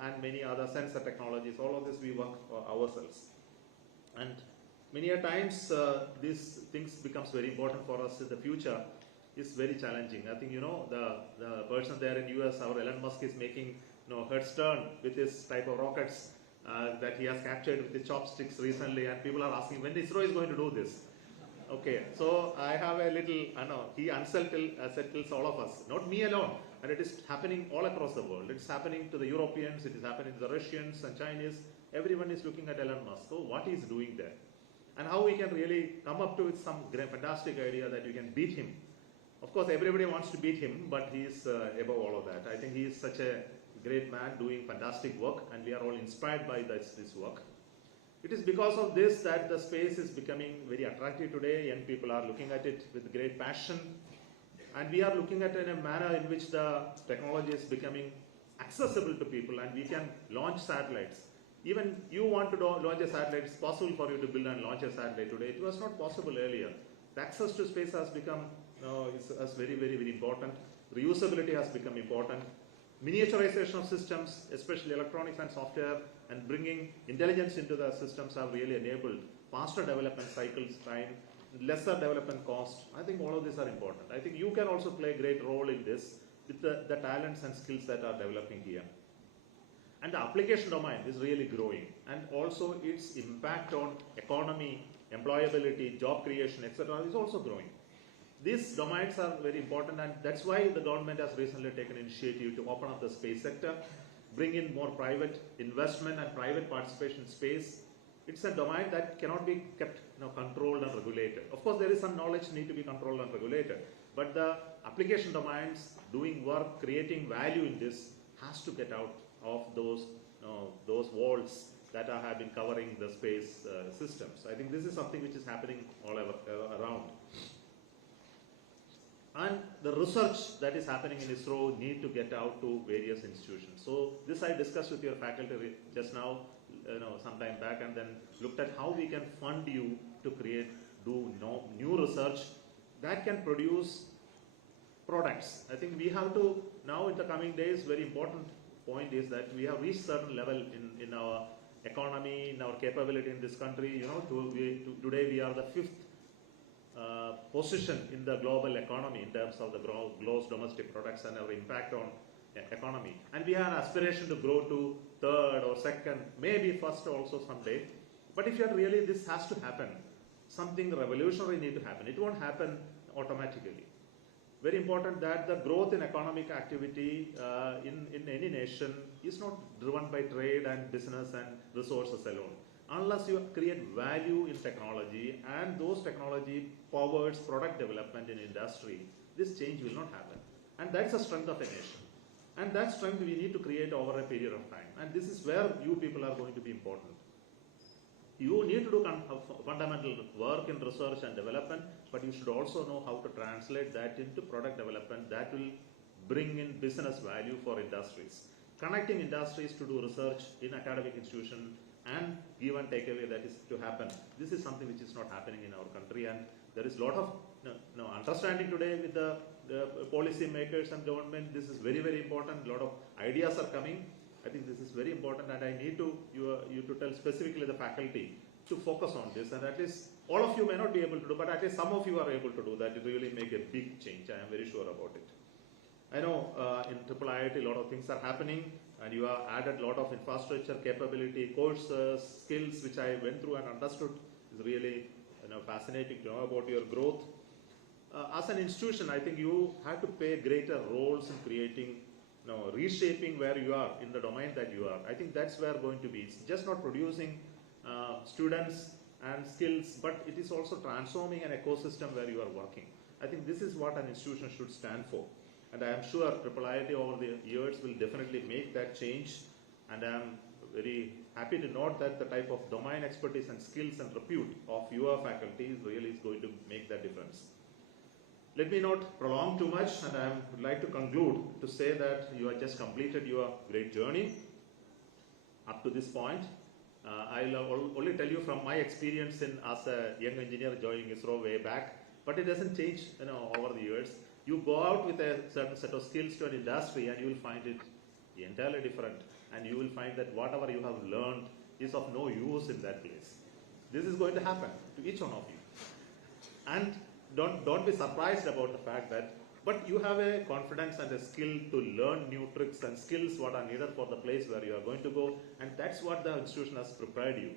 and many other sensor technologies. All of this we work for ourselves. And many a times these things becomes very important for us in the future. Is very challenging. I think the person there in US, our Elon Musk, is making heads turn with this type of rockets that he has captured with the chopsticks recently, and people are asking when ISRO is going to do this. Okay, so I have a little, I know, he unsettles all of us, not me alone, and it is happening all across the world. It's happening to the Europeans, it is happening to the Russians and Chinese. Everyone is looking at Elon Musk. So what he is doing there? And how we can really come up to some fantastic idea that you can beat him. Of course, everybody wants to beat him, but he is above all of that. I think he is such a great man doing fantastic work, and we are all inspired by this work. It is because of this that the space is becoming very attractive today. Young people are looking at it with great passion, and we are looking at it in a manner in which the technology is becoming accessible to people, and we can launch satellites. Even you want to launch a satellite, it's possible for you to build and launch a satellite today. It was not possible earlier. The access to space has become is very, very, very important. Reusability has become important. Miniaturization of systems, especially electronics and software, and bringing intelligence into the systems have really enabled faster development cycles time, lesser development cost. I think all of these are important. I think you can also play a great role in this with the talents and skills that are developing here. And the application domain is really growing, and also its impact on economy, employability, job creation, etc. is also growing. These domains are very important, and that's why the government has recently taken initiative to open up the space sector, bring in more private investment and private participation in space. It's a domain that cannot be kept controlled and regulated. Of course, there is some knowledge need to be controlled and regulated, but the application domains, doing work, creating value in this has to get out of those walls that have been covering the space systems. I think this is something which is happening all over, around. And the research that is happening in ISRO need to get out to various institutions. So this I discussed with your faculty just now, some time back, and then looked at how we can fund you to do new research that can produce products. I think we have to now in the coming days, very important point is that we have reached certain level in our economy, in our capability in this country. Today we are the 5th position in the global economy in terms of the gross domestic products and our impact on economy. And we have an aspiration to grow to 3rd or 2nd, maybe 1st also someday. But if you are really, this has to happen. Something revolutionary need to happen. It won't happen automatically. Very important that the growth in economic activity in any nation is not driven by trade and business and resources alone. Unless you create value in technology and those technology powers product development in industry, this change will not happen. And that's the strength of a nation. And that strength we need to create over a period of time. And this is where you people are going to be important. You need to do fundamental work in research and development, but you should also know how to translate that into product development that will bring in business value for industries. Connecting industries to do research in academic institutions and give and take away that is to happen. This is something which is not happening in our country, and there is a lot of understanding today with the policy makers and government. This is very, very important. A lot of ideas are coming. I think this is very important, and I need you to tell specifically the faculty to focus on this, and at least all of you may not be able to do, but at least some of you are able to do that. It really make a big change. I am very sure about it. I know in IIIT a lot of things are happening, and you have added a lot of infrastructure, capability, courses, skills, which I went through and understood. It's really fascinating to know about your growth. As an institution, I think you have to play greater roles in creating, reshaping where you are in the domain that you are. I think that's where going to be. It's just not producing students and skills, but it is also transforming an ecosystem where you are working. I think this is what an institution should stand for. And I am sure IIIT over the years will definitely make that change. And I am very happy to note that the type of domain expertise and skills and repute of your faculty really is going to make that difference. Let me not prolong too much, and I would like to conclude to say that you have just completed your great journey up to this point. I'll only tell you from my experience as a young engineer joining ISRO way back, but it doesn't change over the years. You go out with a certain set of skills to an industry and you will find it entirely different, and you will find that whatever you have learned is of no use in that place. This is going to happen to each one of you. And don't be surprised about the fact that, but you have a confidence and a skill to learn new tricks and skills what are needed for the place where you are going to go, and that's what the institution has prepared you.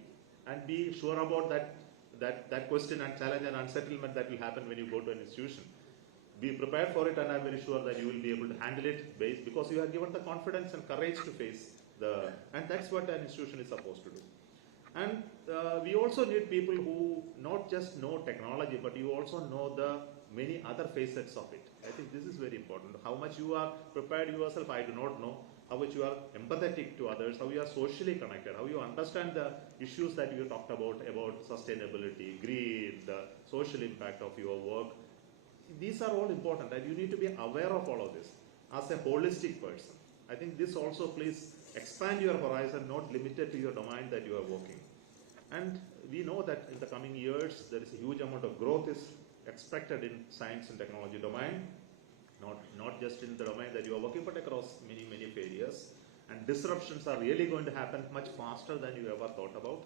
And be sure about that that question and challenge and unsettlement that will happen when you go to an institution. Be prepared for it, and I'm very sure that you will be able to handle it because you are given the confidence and courage to face and that's what an institution is supposed to do. And we also need people who not just know technology, but you also know the many other facets of it. I think this is very important. How much you are prepared yourself, I do not know. How much you are empathetic to others, how you are socially connected, how you understand the issues that you talked about sustainability, greed, the social impact of your work. These are all important, and you need to be aware of all of this as a holistic person. I think this also, please expand your horizon, not limited to your domain that you are working. And we know that in the coming years, there is a huge amount of growth is expected in science and technology domain, not just in the domain that you are working, but across many, many areas. And disruptions are really going to happen much faster than you ever thought about.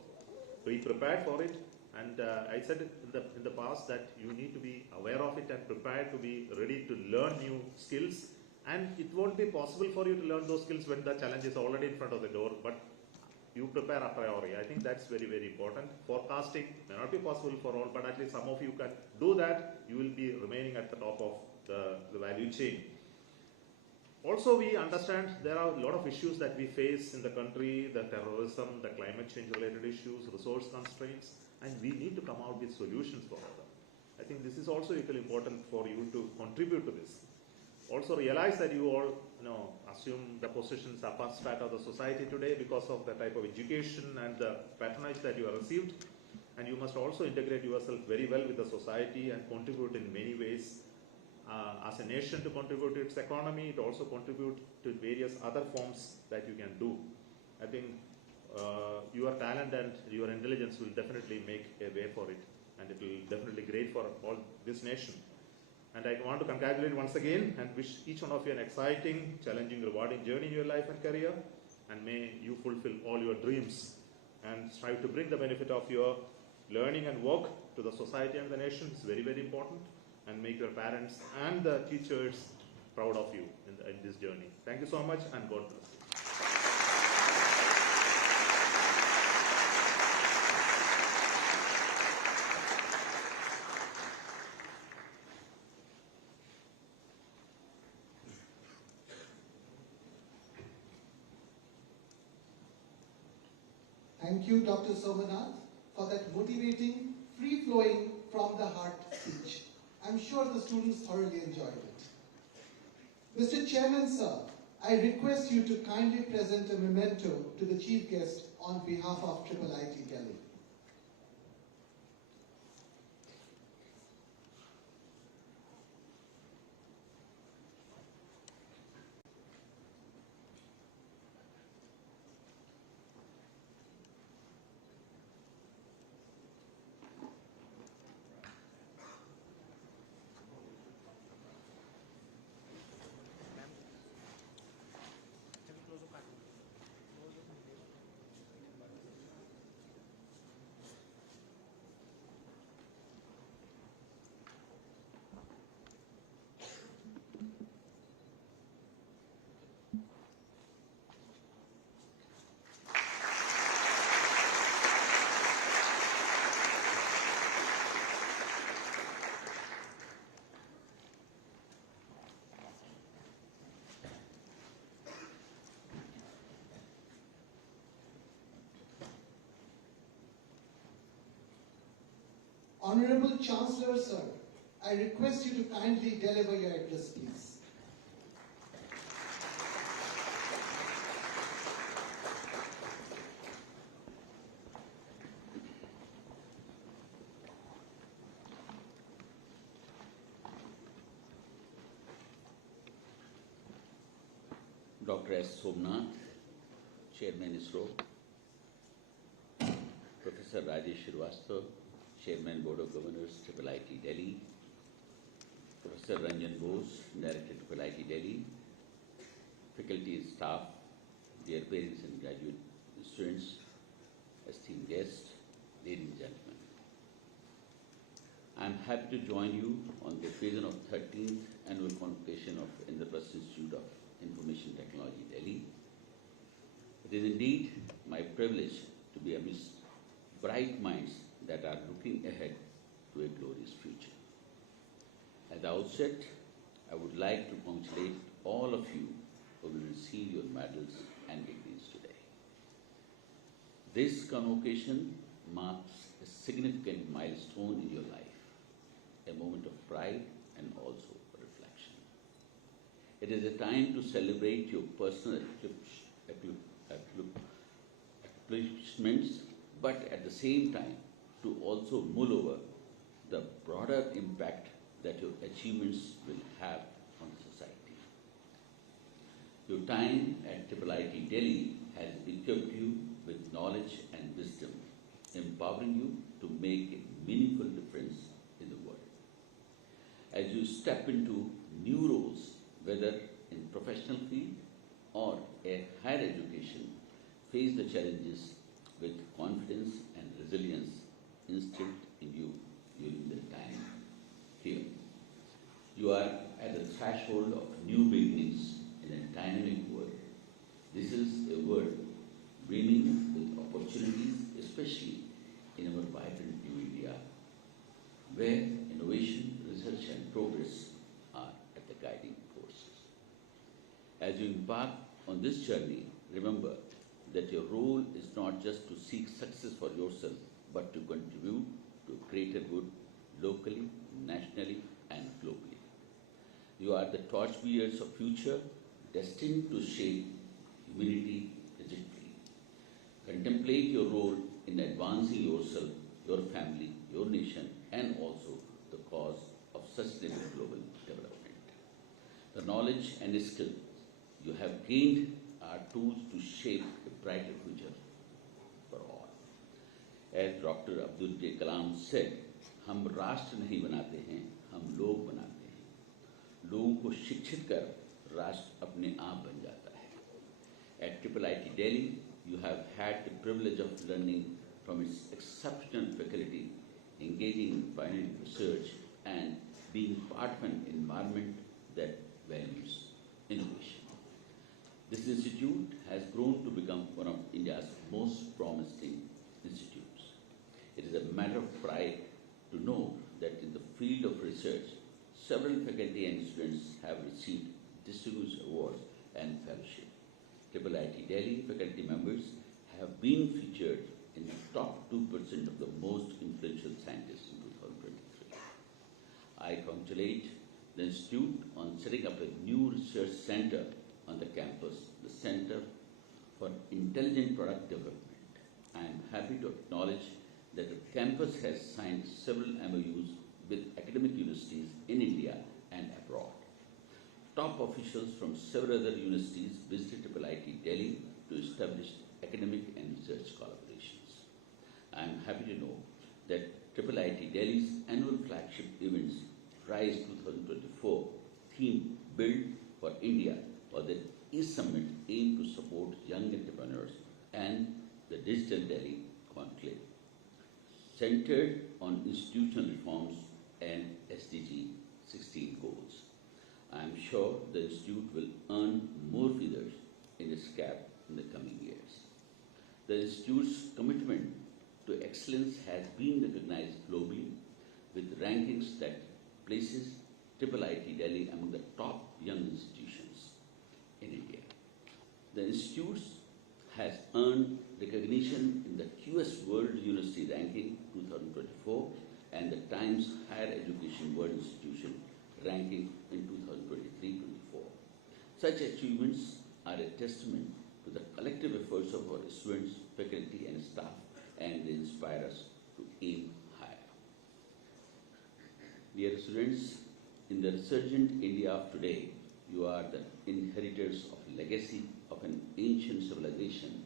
Be prepared for it. And I said in the past that you need to be aware of it and prepared to be ready to learn new skills. And it won't be possible for you to learn those skills when the challenge is already in front of the door, but you prepare a priori. I think that's very, very important. Forecasting may not be possible for all, but at least some of you can do that. You will be remaining at the top of the value chain. Also, we understand there are a lot of issues that we face in the country, the terrorism, the climate change related issues, resource constraints, and we need to come out with solutions for all them. I think this is also equally important for you to contribute to this. Also realize that you all assume the positions upper strata of the society today because of the type of education and the patronage that you have received, and you must also integrate yourself very well with the society and contribute in many ways. As a nation to contribute to its economy, it also contribute to various other forms that you can do. I think your talent and your intelligence will definitely make a way for it, and it will definitely great for all this nation. And I want to congratulate once again and wish each one of you an exciting, challenging, rewarding journey in your life and career. And may you fulfill all your dreams and strive to bring the benefit of your learning and work to the society and the nation. It's very, very important. And make your parents and the teachers proud of you in this journey. Thank you so much, and God bless you. Thank you, Dr. Somanath, for that motivating, free-flowing, from-the-heart speech. I'm sure the students thoroughly enjoyed it. Mr. Chairman, sir, I request you to kindly present a memento to the Chief Guest on behalf of IIIT Delhi. Honorable Chancellor, sir, I request you to kindly deliver your address, please. Dr. S. Somnath, Chairman ISRO, Professor Rajesh Srivastava, Chairman Board of Governors, IIIT Delhi, Professor Ranjan Bose, Director IIIT Delhi, faculty and staff, dear parents and graduate students, esteemed guests, ladies and gentlemen. I am happy to join you on the occasion of 13th Annual Convocation of Indraprastha Institute of Information Technology, Delhi. It is indeed my privilege to be amidst bright minds that are looking ahead to a glorious future. At the outset, I would like to congratulate all of you who will receive your medals and degrees today. This convocation marks a significant milestone in your life, a moment of pride and also reflection. It is a time to celebrate your personal accomplishments, but at the same time to also mull over the broader impact that your achievements will have on society. Your time at IIIT Delhi has equipped you with knowledge and wisdom, empowering you to make a meaningful difference in the world. As you step into new roles, whether in professional field or a higher education, face the challenges with confidence and resilience instilled in you during the time here. You are at the threshold of new beginnings in a dynamic world. This is a world brimming with opportunities, especially in our vibrant new India, where innovation, research and progress are at the guiding forces. As you embark on this journey, remember that your role is not just to seek success for yourself, but to contribute to greater good locally, nationally and globally. You are the torchbearers of future, destined to shape humanity trajectory. Contemplate your role in advancing yourself, your family, your nation, and also the cause of sustainable global development. The knowledge and skill you have gained are tools to shape a brighter future for all. As Dr. Abdul Kalam said, हम राष्ट्र नहीं बनाते हैं, हम लोग बनाते हैं. लोगों को शिक्षित कर राष्ट्र अपने आप बन जाता है. At IIIT Delhi, you have had the privilege of learning from its exceptional faculty, engaging in pioneering research and being part of an environment that values innovation. This institute has grown to become one of India's most promising institutes. It is a matter of pride to know that in the field of research, several faculty and students have received distinguished awards and fellowship. IIIT Delhi faculty members have been featured in the top 2% of the most influential scientists in 2023. I congratulate the institute on setting up a new research center on the campus, the Center for Intelligent Product Development. I am happy to acknowledge that the campus has signed several MOUs with academic universities in India and abroad. Top officials from several other universities visited IIIT Delhi to establish academic and research collaborations. I am happy to know that IIIT Delhi's annual flagship events, RISE 2024, theme Build for India, or the E-Summit aim to support young entrepreneurs, and the Digital Delhi Conclave, centered on institutional reforms and SDG 16 goals. I am sure the institute will earn more feathers in its cap in the coming years. The institute's commitment to excellence has been recognized globally with rankings that places IIIT Delhi among the top young institutions in India. The institute has earned recognition in the QS World University Ranking 2024 and the Times Higher Education World Institution Ranking in 2023-24. Such achievements are a testament to the collective efforts of our students, faculty and staff, and they inspire us to aim higher. Dear students, in the resurgent India of today, you are the inheritors of a legacy of an ancient civilization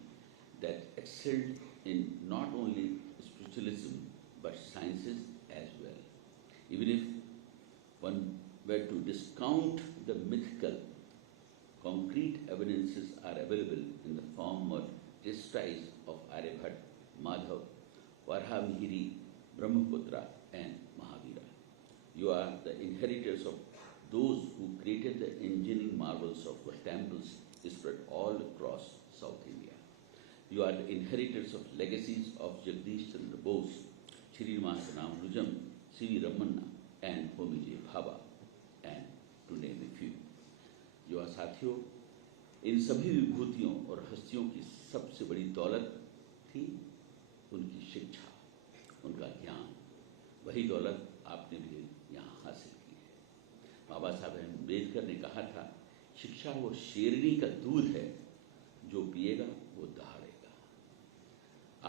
that excelled in not only spiritualism but sciences as well. Even if one were to discount the mythical, concrete evidences are available in the form of treatises of Aryabhat, Madhav, Varhamihiri, Brahmaputra and Mahavira. You are the inheritors of those who created the engineering marvels of our temples spread all across South India. You are the inheritors of legacies of Jagdish Chandra Bose, Srinivasanamanujam, C.V. Ramanna and Homi J. Bhabha, and to name a few. युवा साथियों, इन सभी विभूतियों और हस्तियों की सबसे बड़ी दौलत थी उनकी शिक्षा, उनका ज्ञान। वही दौलत आपने भी यहाँ हासिल की है। बाबा साहब अम्बेडकर ने कहा था, शिक्षा वो शेरनी का दूध है, जो पिएगा वो दहाड़ेगा।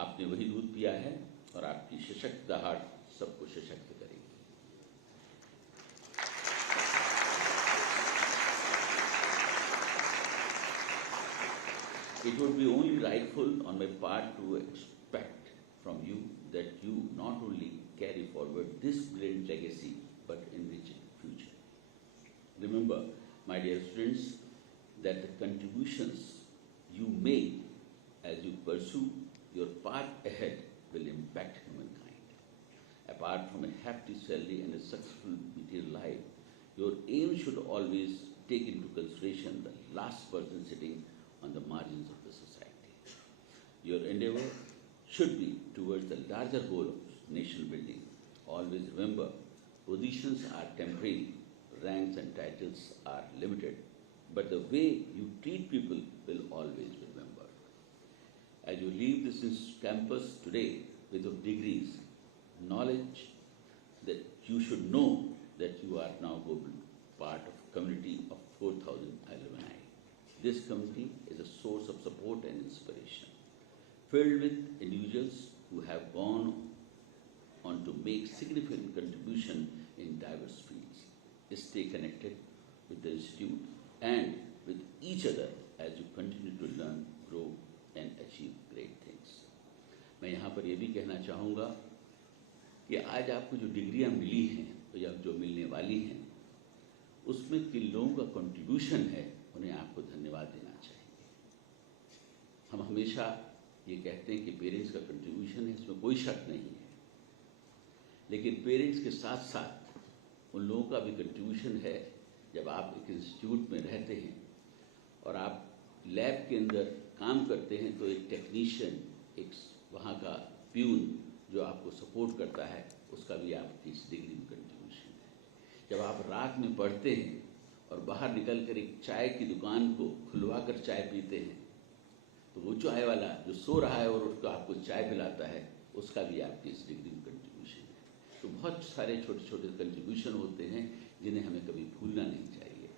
आपने वही दूध पिया है और आपकी सशक्त दहाड़ सबको सशक्त करेगी। It would be only rightful on my part to expect from you that you not only carry forward this brilliant legacy but enrich its future. Remember, my dear students, that the contributions you make as you pursue your path ahead will impact humankind. Apart from a hefty salary and a successful material life, your aim should always take into consideration the last person sitting on the margins of the society. Your endeavor should be towards the larger goal of nation building. Always remember, positions are temporary, ranks and titles are limited, but the way you treat people will always be remembered. As you leave this campus today with your degrees, knowledge that you should know that you are now going to be part of a community of 4,000 alumni. This community is a source of support and inspiration, filled with individuals who have gone on to make significant contribution in diverse fields. Stay connected with the institute and with each other as you continue to learn, grow and achieve great things. मैं यहाँ पर ये भी कहना चाहूँगा कि आज आपको जो डिग्रियाँ मिली हैं या जो मिलने वाली हैं, उसमें किन लोगों का कंट्रीब्यूशन है, उन्हें आपको धन्यवाद देना चाहिए। हम हमेशा ये कहते हैं कि पेरेंट्स का कंट्रीब्यूशन है, इसमें कोई शक नहीं है, लेकिन पेरेंट्स के साथ साथ उन लोगों का भी कंट्रीब्यूशन है। जब आप एक इंस्टीट्यूट में रहते हैं और आप लैब के अंदर काम करते हैं, तो एक टेक्नीशियन, एक वहाँ का प्यून जो आपको सपोर्ट करता है, उसका भी आपकी इस डिग्री में कंट्रीब्यूशन है। जब आप रात में पढ़ते हैं और बाहर निकल कर एक चाय की दुकान को खुलवा कर चाय पीते हैं, तो वो चाय वाला जो सो रहा है और उसको आपको चाय पिलाता है, उसका भी आपकी इस डिग्री में कंट्रीब्यूशन है। तो बहुत सारे छोटे छोटे कंट्रीब्यूशन होते हैं जिन्हें हमें कभी भूलना नहीं चाहिए।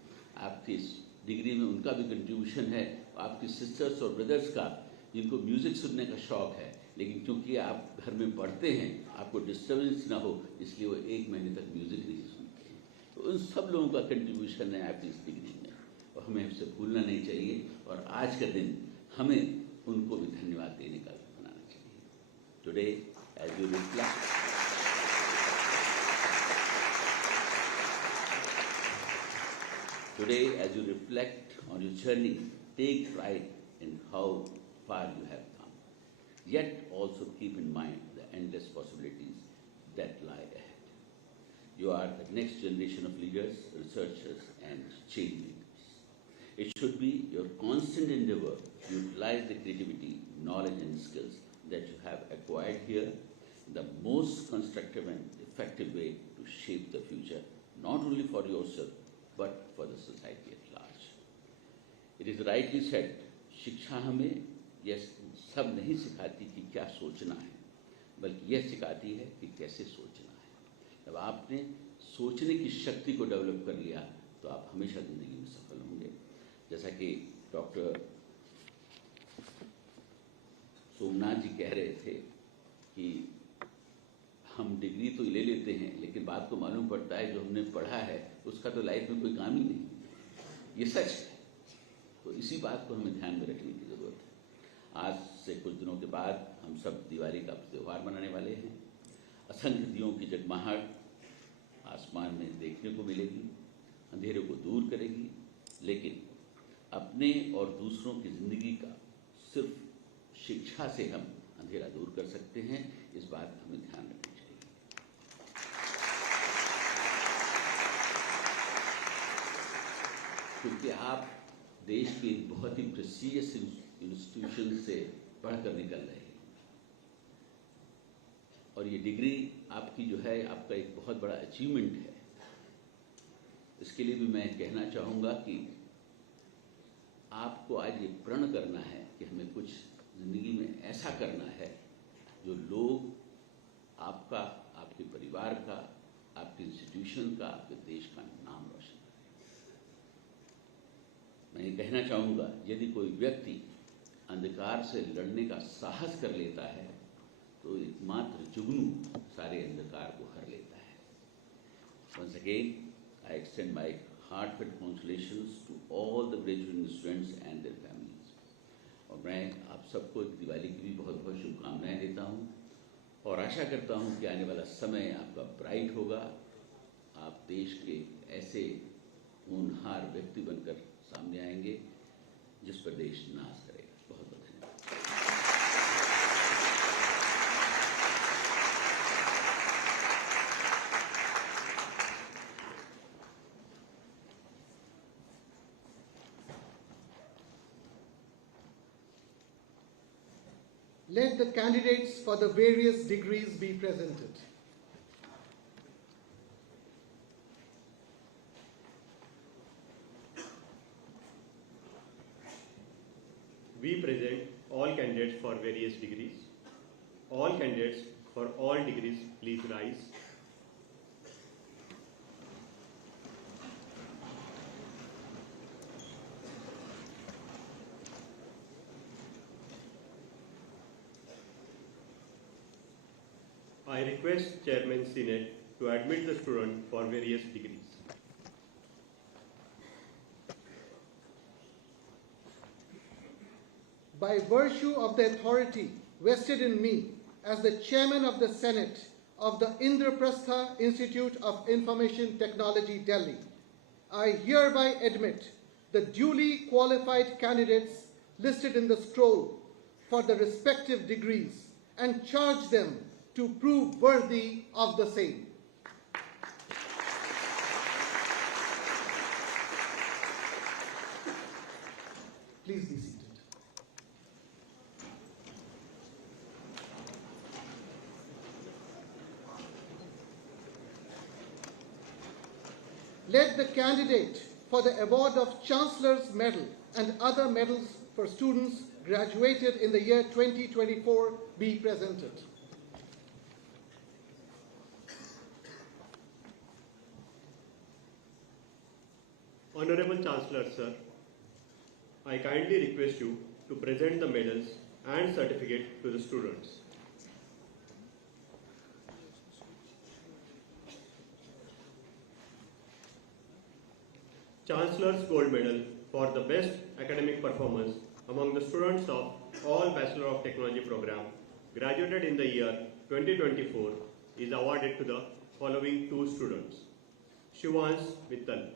आपकी इस डिग्री में उनका भी कंट्रीब्यूशन है, आपकी सिस्टर्स और ब्रदर्स का, जिनको म्यूज़िक सुनने का शौक़ है, लेकिन क्योंकि आप घर में पढ़ते हैं, आपको डिस्टर्बेंस ना हो, इसलिए वो 1 महीने तक म्यूज़िक नहीं सुनते हैं। तो उन सब लोगों का कंट्रीब्यूशन है आपकी इस डिग्री में, और हमें उससे भूलना नहीं चाहिए। और आज का दिन हमें उनको भी धन्यवाद देने का बनाना चाहिए। Today as you reflect Today, as you reflect on your journey, take pride in how far you have come. Yet also keep in mind the endless possibilities that lie ahead. You are the next generation of leaders, researchers, and change makers. It should be your constant endeavor to utilize the creativity, knowledge, and skills that you have acquired here in the most constructive and effective way to shape the future, not only for yourself, but for the society at large. It is rightly said, शिक्षा हमें यह सब नहीं सिखाती कि क्या सोचना है, बल्कि यह सिखाती है कि कैसे सोचना है। जब आपने सोचने की शक्ति को डेवलप कर लिया, तो आप हमेशा ज़िंदगी में सफल होंगे। जैसा कि डॉक्टर सोमनाथ जी कह रहे थे कि हम डिग्री तो ले लेते हैं, लेकिन बात को मालूम पड़ता है जो हमने पढ़ा है उसका तो लाइफ में कोई काम ही नहीं। ये सच है। तो इसी बात को हमें ध्यान में रखने की ज़रूरत है। आज से कुछ दिनों के बाद हम सब दिवाली का त्यौहार मनाने वाले हैं। असंख्य दियों की जगमगाहट आसमान में देखने को मिलेगी, अंधेरे को दूर करेगी, लेकिन अपने और दूसरों की ज़िंदगी का सिर्फ शिक्षा से हम अंधेरा दूर कर सकते हैं। इस बात का हमें ध्यान रखना चाहिए। क्योंकि आप देश के बहुत ही प्रेस्टिजियस इंस्टीट्यूशन से पढ़कर निकल रहे हैं, और और ये डिग्री आपकी जो है आपका एक बहुत बड़ा अचीवमेंट है। इसके लिए भी मैं कहना चाहूँगा कि आपको आज ये प्रण करना है कि हमें कुछ ज़िंदगी में ऐसा करना है जो लोग आपका, आपके परिवार का, आपके इंस्टीट्यूशन का, आपके देश का नाम रोशन करें। मैं ये कहना चाहूँगा, यदि कोई व्यक्ति अंधकार से लड़ने का साहस कर लेता है तो एकमात्र जुगनू सारे अंधकार को हर लेता है। Once again, I extend my heartfelt congratulations to all the graduating students and their families. और मैं आप सबको दिवाली की भी बहुत बहुत शुभकामनाएं देता हूँ और आशा करता हूँ कि आने वाला समय आपका ब्राइट होगा। आप देश के ऐसे होनहार व्यक्ति बनकर सामने आएंगे जिस पर देश नाज करेगा। बहुत बहुत धन्यवाद। Let the candidates for the various degrees be presented. We present all candidates for various degrees. All candidates for all degrees, please rise. I request Chairman Senate to admit the student for various degrees. By virtue of the authority vested in me as the Chairman of the Senate of the Indraprastha Institute of Information Technology, Delhi, I hereby admit the duly qualified candidates listed in the scroll for the respective degrees and charge them to prove worthy of the same. Please be seated. Let the candidate for the award of Chancellor's Medal and other medals for students graduated in the year 2024 be presented. Honorable Chancellor, sir, I kindly request you to present the medals and certificate to the students. Chancellor's Gold Medal for the best academic performance among the students of all Bachelor of Technology program graduated in the year 2024 is awarded to the following two students. Shivans Mittal.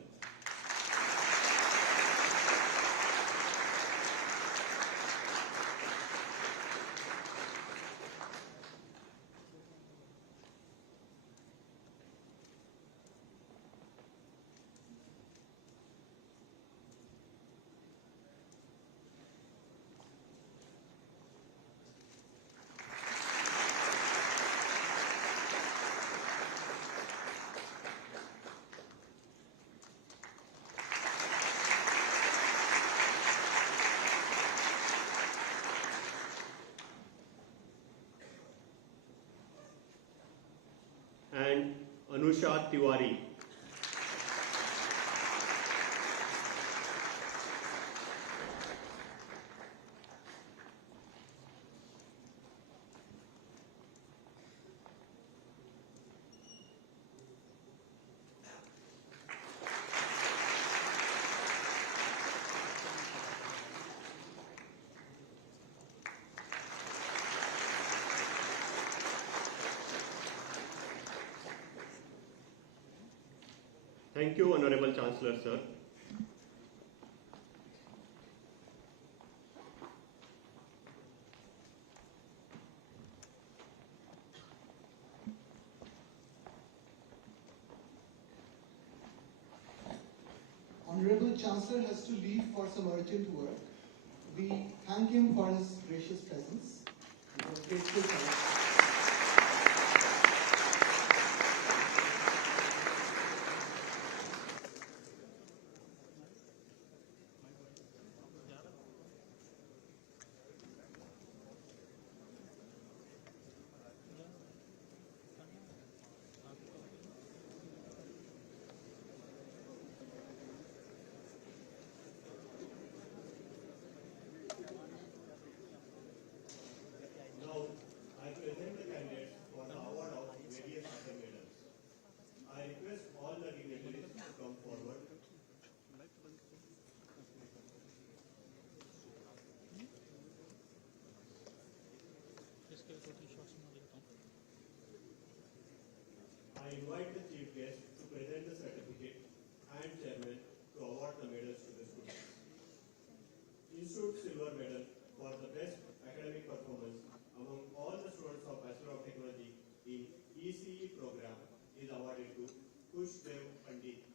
And Anusha Tiwari. Thank you, Honorable Chancellor, sir. Honorable Chancellor has to leave for some urgent work. We thank him for his gracious presence. We are grateful for it. Silver Medal for the best academic performance among all the students of Bachelor of Technology in ECE program is awarded to Kushdev Pandit.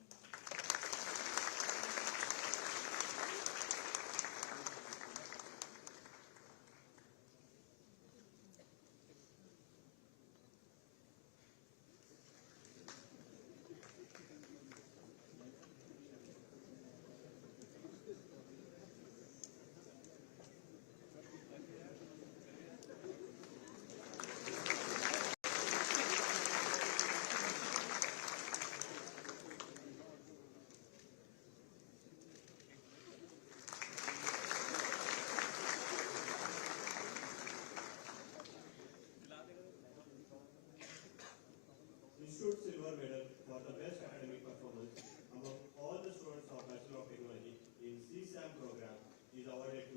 Institute Silver Medal for the best academic performance among all the students of Bachelor of Technology in CSAM program is awarded